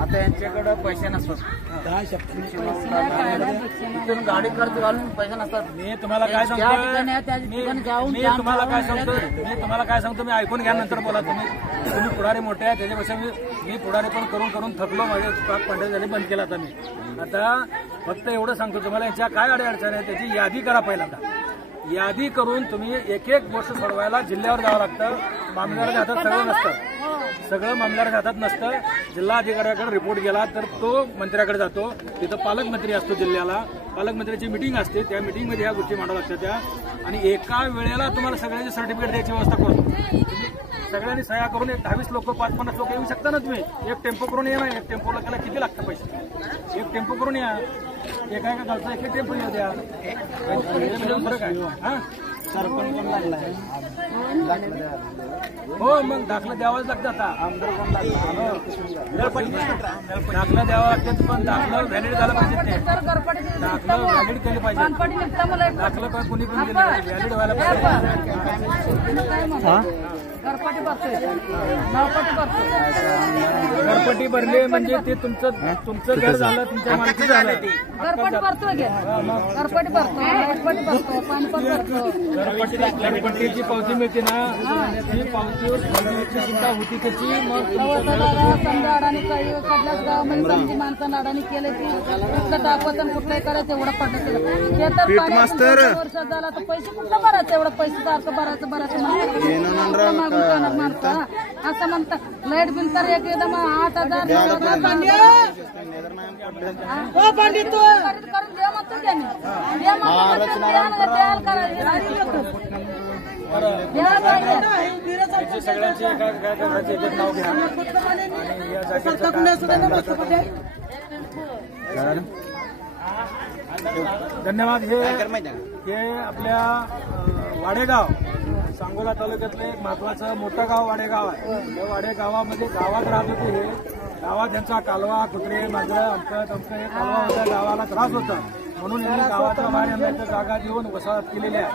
आता यांच्याकडे पैसे नसतात. इथून गाडी खर्च घालून पैसे नसतात. मी तुम्हाला काय सांगतो मी ऐकून घ्या, नंतर बोला. तुम्ही पुढारी मोठे आहे, त्याच्यापेक्षा मी पुढारी पण करून थकलो. माझे पाक पंढर झाले, बंद केला. आता फक्त एवढं सांगतो तुम्हाला, याच्या काय अडचण आहे त्याची यादी करा पहिल्यांदा. यादी करून तुम्ही एक गोष्ट सोडवायला जिल्ह्यावर जावं लागतं. मामलेदाराच्या हातात सगळं मामलेदाराच्या हातात नसतं. जिल्हा अधिकाऱ्याकडे रिपोर्ट गेला तर तो मंत्र्याकडे जातो. तिथं पालकमंत्री असतो जिल्ह्याला. पालकमंत्र्याची मिटिंग असते. त्या मिटिंगमध्ये ह्या गोष्टी मांडाव्या लागतात त्या. आणि एका वेळेला तुम्हाला सगळ्यांचे सर्टिफिकेट द्यायची व्यवस्था करतो. सगळ्यांनी सह्या करून 10-20 लोक 5-50 लोक येऊ शकता ना तुम्ही. एक टेम्पो करून या ना. एक टेम्पोला त्याला किती लागतं पैसे? एक टेम्पो करून या. एका घरचा एक टेम्पो येऊ द्या. फरक आहे. हा सरपंच पण लागलाय. हो, मग दाखला द्यावाच लागतं. आता दाखला द्यावा लागतं, पण दाखला व्हॅलिड झाला पाहिजे. ते दाखला व्हॅलिड केले पाहिजे. दाखला पण कुणी पण दिलं व्हॅलिड व्हायला पाहिजे. घरपट्टी भरली म्हणजे ते तुमचं घर झालं, तुमच्या मालकी झालं. घरपट्टी भरतो. पाणी भरतो, पाणी पण भरतो. घरपट्टीची पावती मिळते ना, ती पावतीवर घरपट्टी सुद्धा होती त्याची. मग समजा अडाणी काही कडल्याच गावामध्ये समजी माणसानं अडाणी केले की कुठलं टाकवायचं कुठलंही करायचं एवढं पडलं ते तर वर्षात झाला तर पैसे कुठलं भरायचं, एवढं पैसे सारखं भरायचं मागून माणसं असं म्हणतात. लाईट बिल तर एकदम 8,000 करून द्या म्हणतो त्यांनी, सगळ्यांचे नाव घ्या. धन्यवाद. हे आपल्या वाडेगाव सांगोला तालुक्यातलं एक महत्वाचं मोठं गाव वाडेगाव आहे. या वाडेगावामध्ये गावात राहत होते. हे गावात त्यांचा कालवा, कुत्रे, मांजरं, अमकं हे कालवा होता, गावाला त्रास होता. म्हणून यांनी गावाच्या बाहेर यांना इथं जागा देऊन वसाहत केलेली आहे.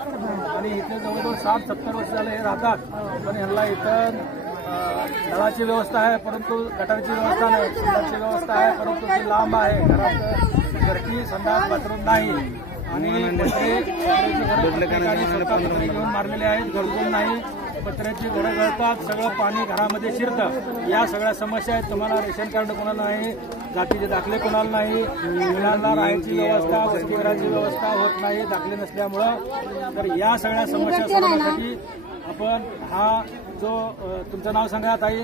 आणि इथे जवळजवळ 60-70 वर्ष झाले हे राहतात. पण यांना इथं नळाची व्यवस्था आहे, परंतु गटारची व्यवस्था नाही. संडासची व्यवस्था आहे, परंतु ती लांब आहे. घरात घरची संडास बाथरूम नाही. आणि पत्रे घेऊन मारलेले आहेत, घरकुल नाही. पत्र्याची घरं गळतात, सगळं पाणी घरामध्ये शिरतं. या सगळ्या समस्या आहेत. तुम्हाला रेशन कार्ड कोणाला नाही, जातीचे दाखले कोणाला नाही, मुलांना राहायची व्यवस्था, वसतिगृहाची व्यवस्था होत नाही दाखले नसल्यामुळं. तर या सगळ्या समस्या सोडवण्यासाठी आपण हा जो तुमचं नाव सांगा ताई.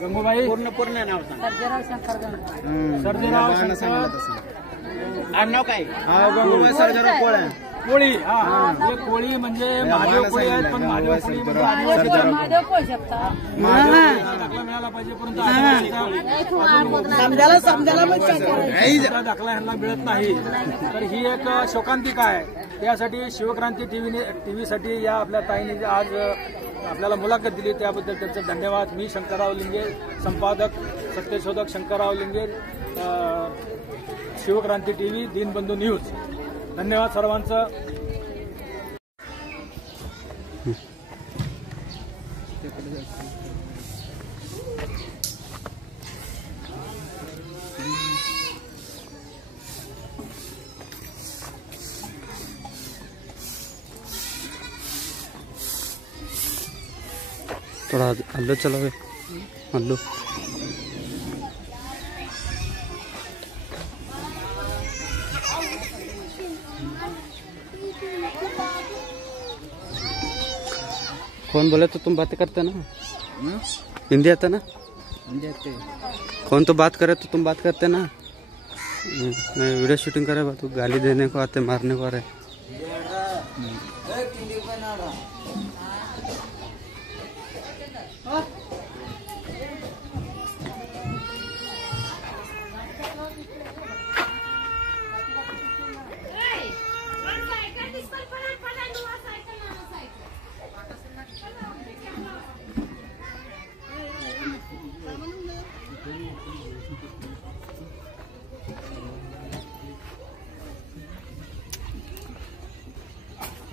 गंगूबाई. पूर्ण नाव सांगा. सर्जेराव शंकर. नाव काय? गंगूबाई सर्जेराव कोळे. कोळी. हा, हे कोळी म्हणजे महादेव कोळी आहेत. पण महादेव कोळी म्हणजे महादेव कोळी शकता दाखला मिळाला पाहिजे, परंतु दाखला ह्यांना मिळत नाही. तर ही एक शोकांतिका आहे. त्यासाठी शिवक्रांती टीव्हीसाठी या आपल्या ताईने आज आपल्याला मुलाखत दिली, त्याबद्दल त्यांचे धन्यवाद. मी शंकरराव लिंगे, संपादक सत्यशोधक शंकरराव लिंगे, शिवक्रांती टीव्ही, दीनबंधू न्यूज. धन्यवाद सर्वांचं. थोड़ा अल्लू चलो अल्लू. कौन बोले तो तुम बातें करते ना? हिंदी आता ना? हिंदी आते. कौन तो बात करे तो तुम बात करते ना? मैं वीडियो शूटिंग करे तो गाली देने को आते, मारने को आ रहे.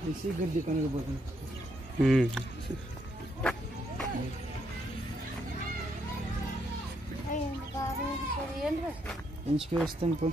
इसी गड्डी करने के बोलते इंच के वस्तन को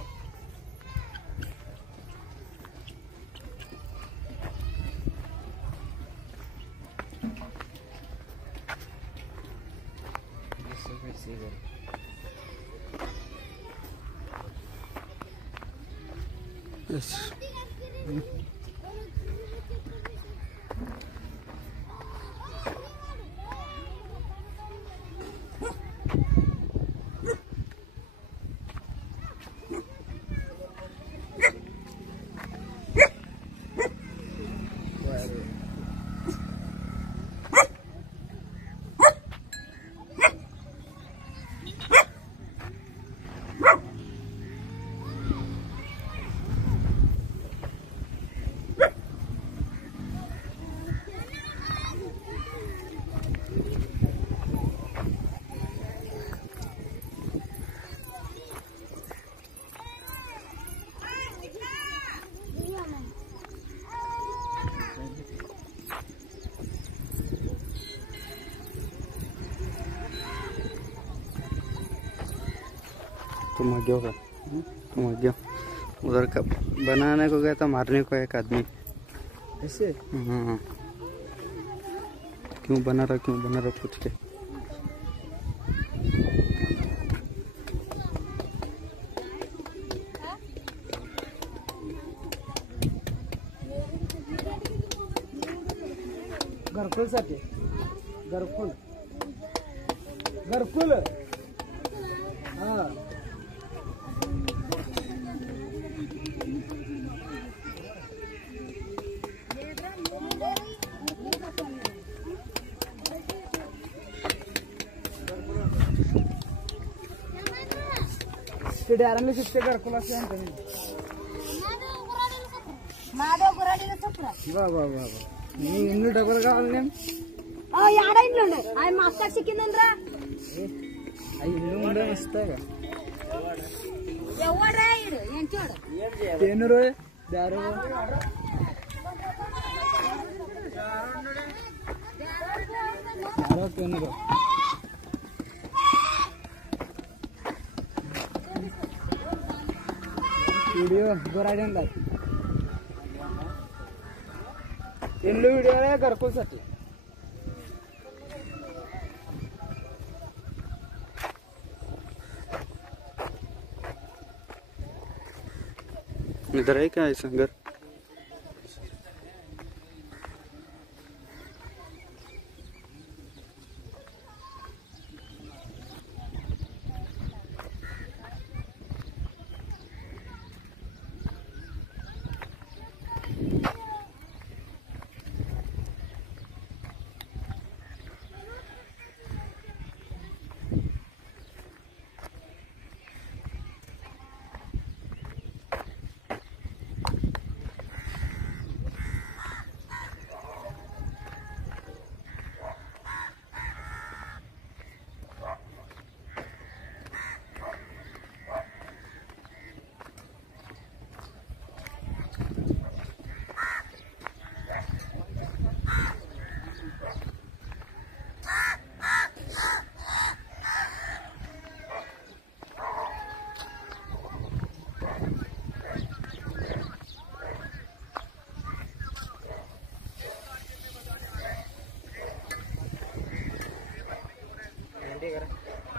तुम आ गया होगा, तुम आ गया उधर का बनाने को गया था, मारने को एक आदमी। ऐसे हाँ, क्यों बना रहा पूछ के। घरकुल साठी घरकुल हा ते डायरेक्टली शिकते घरकुल असते आमच्या वा वा वा वा इन्नु डबल కావాలి యాడ ఇంట్లో ఆయన మాస్టర్ సిక్కిందంద్రా ఇల్లు ఉండే వస్తాగా ఎవడ్రా ఈడు ఏం చూడు తేనురు దారు దారు తేనురు వీడియో గోరాడండి ఇల్లు వీడియో घरकुल साठी इधर है क्या ऐसा घर?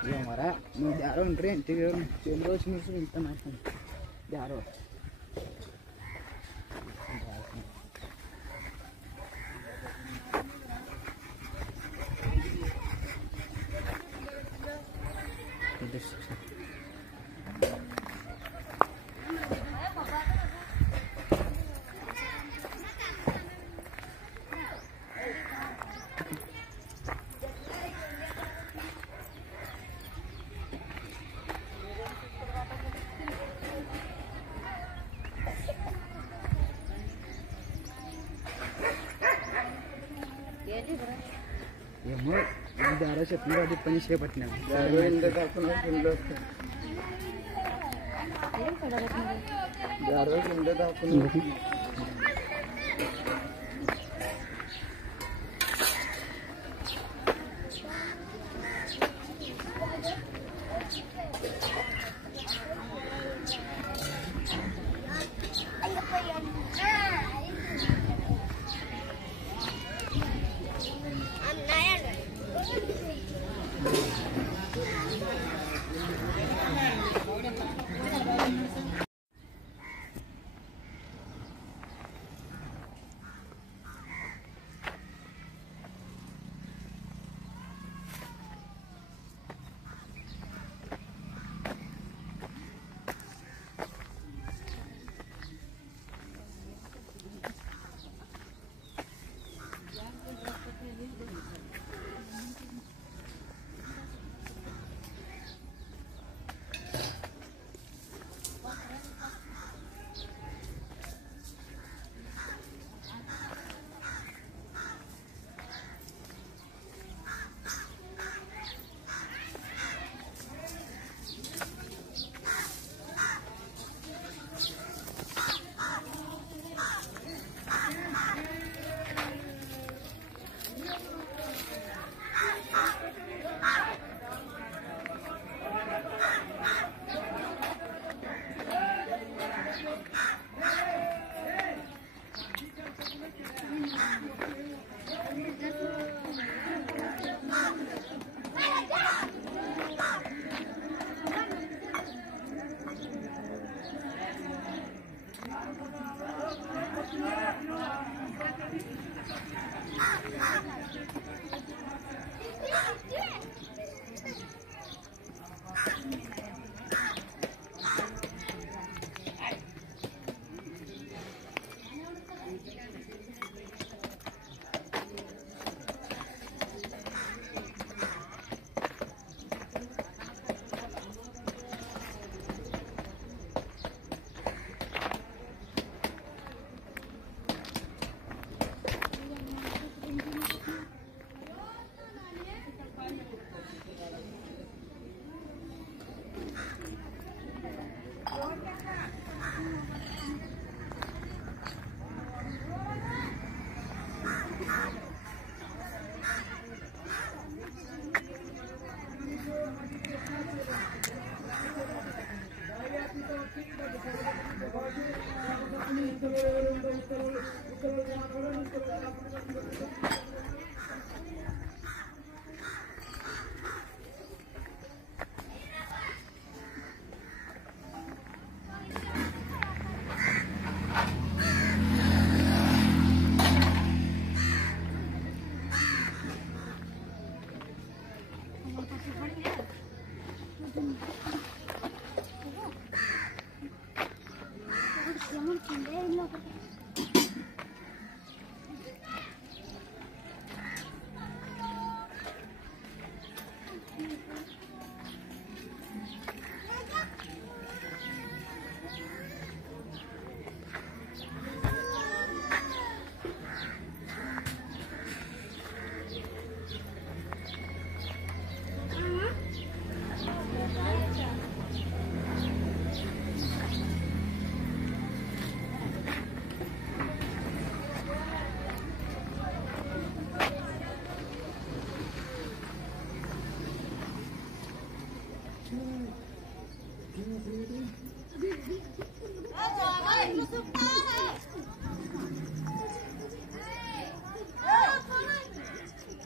हमारा दारो ट्रेन रोज दारो दारो छत्री पण शेपटण्या दारो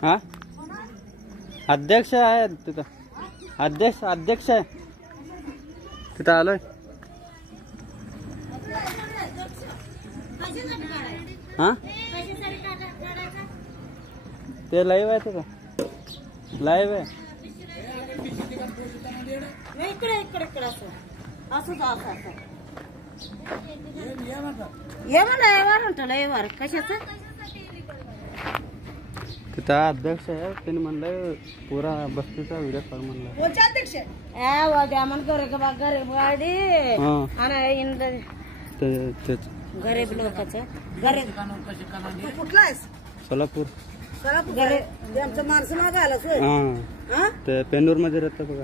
हा अध्यक्ष आहे तिथं, अध्यक्ष आहे तिथं आलोय. हा ते लाईव्ह आहे तिथं, लाईव्ह आहे. इकडे इकडे इकडे असं असं असं ये म्हणलं येवार कशाचं तिथं अध्यक्ष आहे, त्यांनी म्हणलं पुरा बस्तीचा व्हिडिओ काढ म्हणलं. अध्यक्ष गरीब गाडी आणि गरीब लोकांचं गरीब कुठला आहे सोलापूर. आमचं माणसं मागायला सोय. हा ते पेनूर मध्ये राहतं बघा.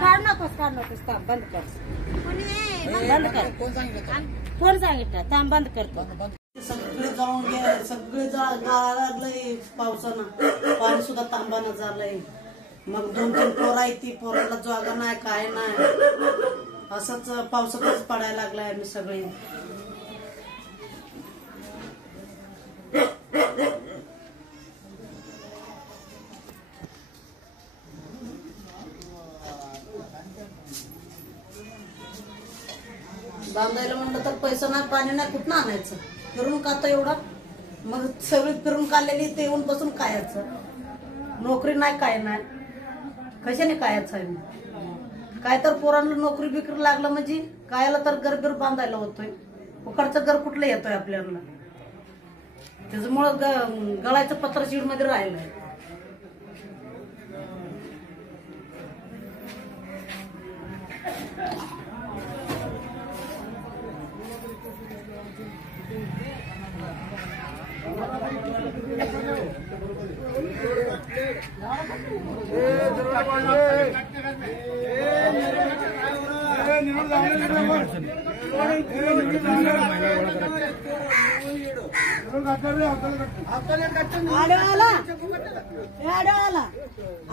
काढ नकोस थांब बंद कर बंद कर. कोण सांगितलं थांब बंद करतो. सगळे जाऊन गे सगळे गाळा लागलंय पावसानं, पाणी सुद्धा तांबानं झालंय. मग 2-3 पोरं आहे, ती पोराला जागा नाही काय नाही, असंच पावसातच पडायला लागलाय आम्ही सगळे. बांधायला म्हणलं तर पैसा नाही पाणी नाही, कुठं आणायचं, फिरून काढता एवढा. मग सगळी फिरून काढलेली ते येऊन बसून कायचं, नोकरी नाही काय नाही, कशाने कायचं आहे. काय तर पोरांना नोकरी बिकरी लागलं म्हणजे कायला तर घर बांधायला होतोय, उकडचं घर कुठलं येतोय आपल्याला. त्याच्यामुळं गळायचं पत्र शिड मध्ये राहिलंय.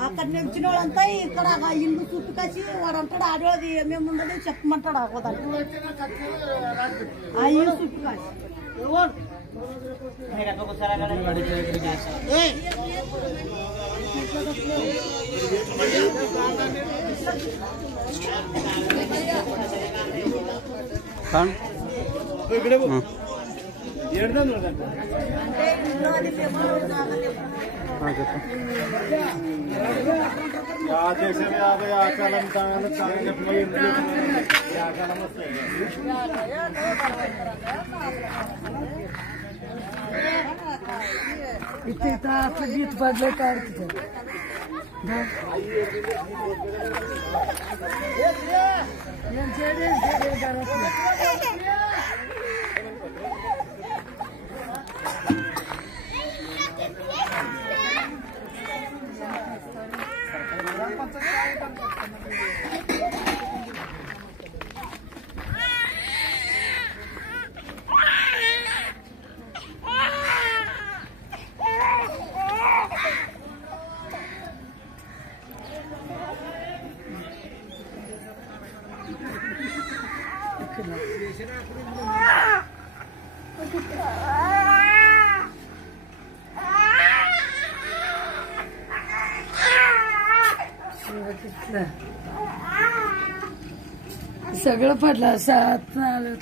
అక్కడ నుంచి వాళ్ళంతా ఇక్కడ ఇల్లు చుట్టుకొచ్చి వాడంటాడు ఆడేది మేముండదు చెప్పమంటాడు ఆకోదాన్ని ఆ ఇల్లు చుట్టుకొచ్చి ఎవరు काढ इथे गीत बदल काढ सगळं पडलं सात आलं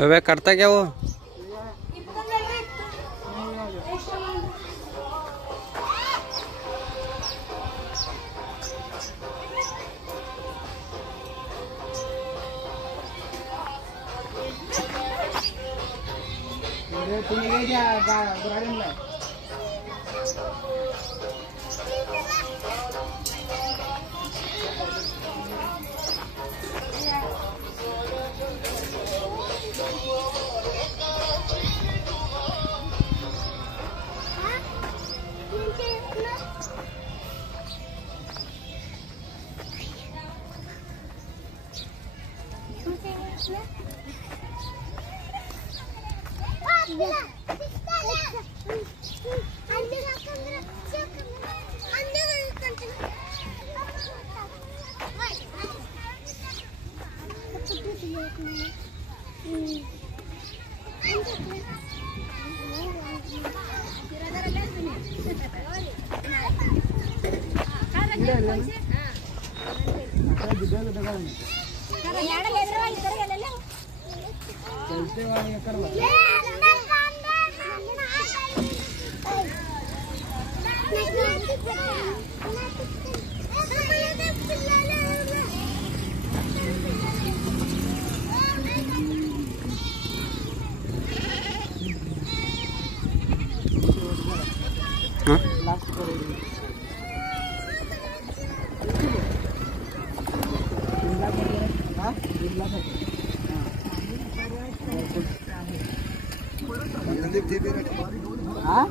तर करता क्या वो तुम्ही गार्डनला हाँ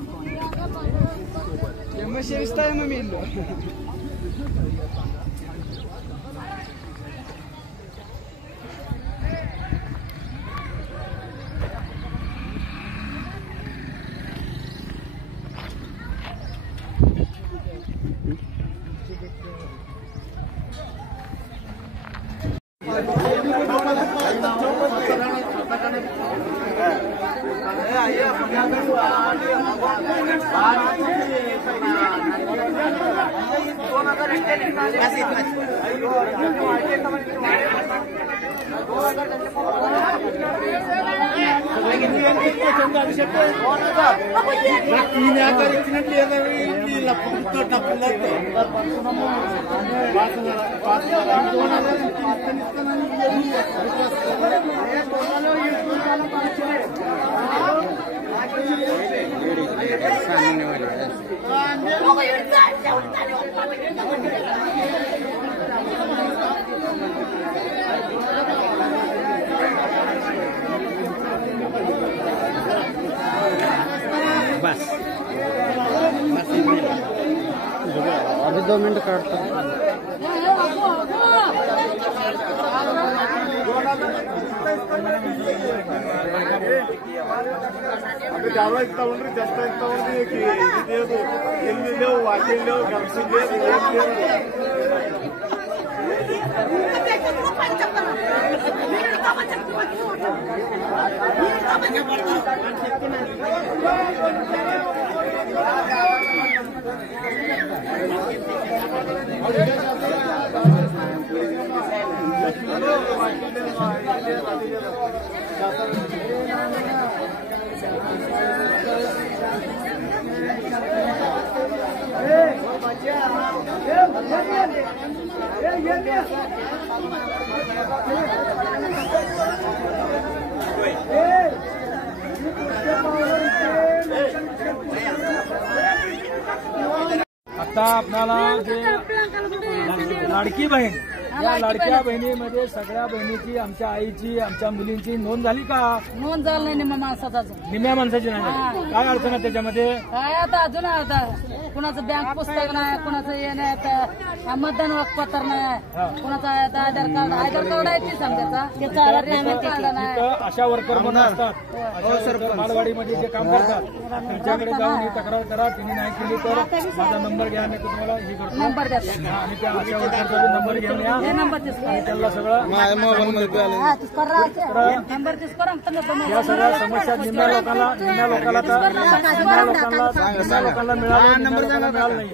बस अभी 2 मिनट काटता అక్కడ చాలా ఇస్తా ఉండ్రి జస్ట్ ఇస్తా ఉంది ఇది లేదు ఎన్ని లేవు వాకిల్ లేవు గంటలు లేదు ఏం లేదు आता आपल्याला जे लाडकी बहीण या लाडक्या बहिणीमध्ये सगळ्या बहिणीची आमच्या आईची आमच्या मुलींची नोंद झाली का? नोंद झालं नाही निम्या माणसाचा निम्या माणसाची नाही. काय अडचण आहे त्याच्यामध्ये? काय आता अजून आता कुणाचं बँक पुस्तक नाही, कुणाचं हे नाही, आता मतदान ओळखपत्र नाही, कुणाचं आधार कार्ड आहे ती समजायचा त्याचा रेशन कार्ड नाही. इथं आशा वर्कर म्हणून असतात मालवाडीमध्ये जे काम करतात त्यांच्याकडे जाऊन ही तक्रार करा. तिने नाही केली तर माझा नंबर घ्या, नाही तर तुम्हाला हे करतो नंबर द्या आणि त्या आशा वर्करचा नंबर घेऊन या नंबर आणि त्यांना सगळं नंबर या सगळ्या समस्या निम्या लोकांना मिळालं नाही.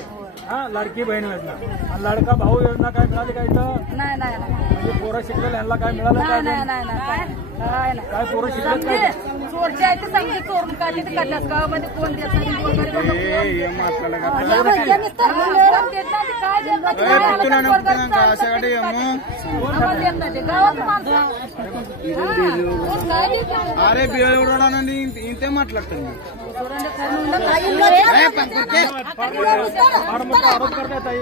हा लाडकी बहीण योजना, लाडका भाऊ योजना काय मिळाली का इथं? नाही नाही म्हणजे पोरं शिकलेलं यांना काय मिळालं नाही काय? नाही नाही नाही काय पोरं शिकलेत काय? चोरची आहे ते सांगते चोरून काढली तर काढल्यास गावामध्ये कोण देत नाही, कोण गरीब लोकं काय देत नाही, काय आलं तर गोरगरीब चालतं ते आम्हाला देत नाही, ते गावात माणसं कोण काय देत नाही. अरे बिळवडाने इंते మాట్లాడుతుంది आरोप करण्यात आहे.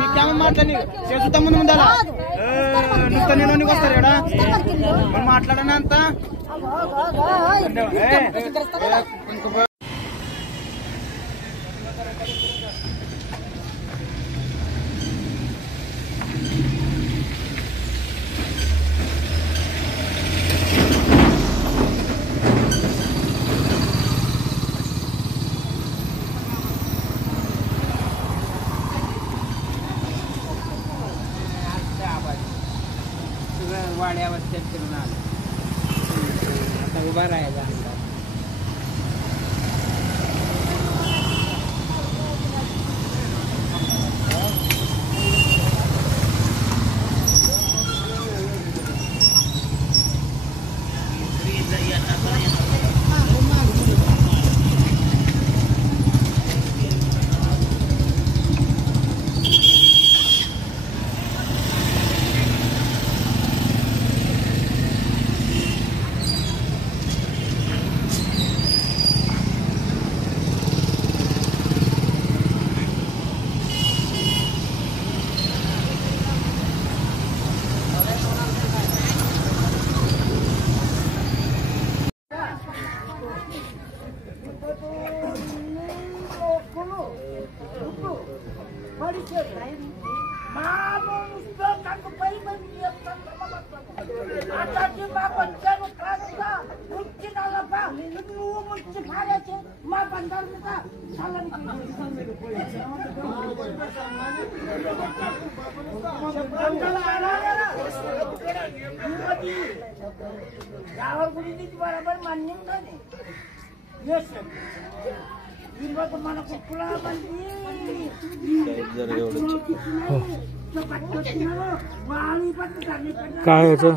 మీకేమని మాట్లాడి చేస్తా ముందు ముందలా నువ్వు నేను వస్తారా మాట్లాడనంత वाड्या वस्त्यात फिरून आलो. आता उभा राहायचा बरोबर मान्य नाही तुम्हाला कुठला काय याचं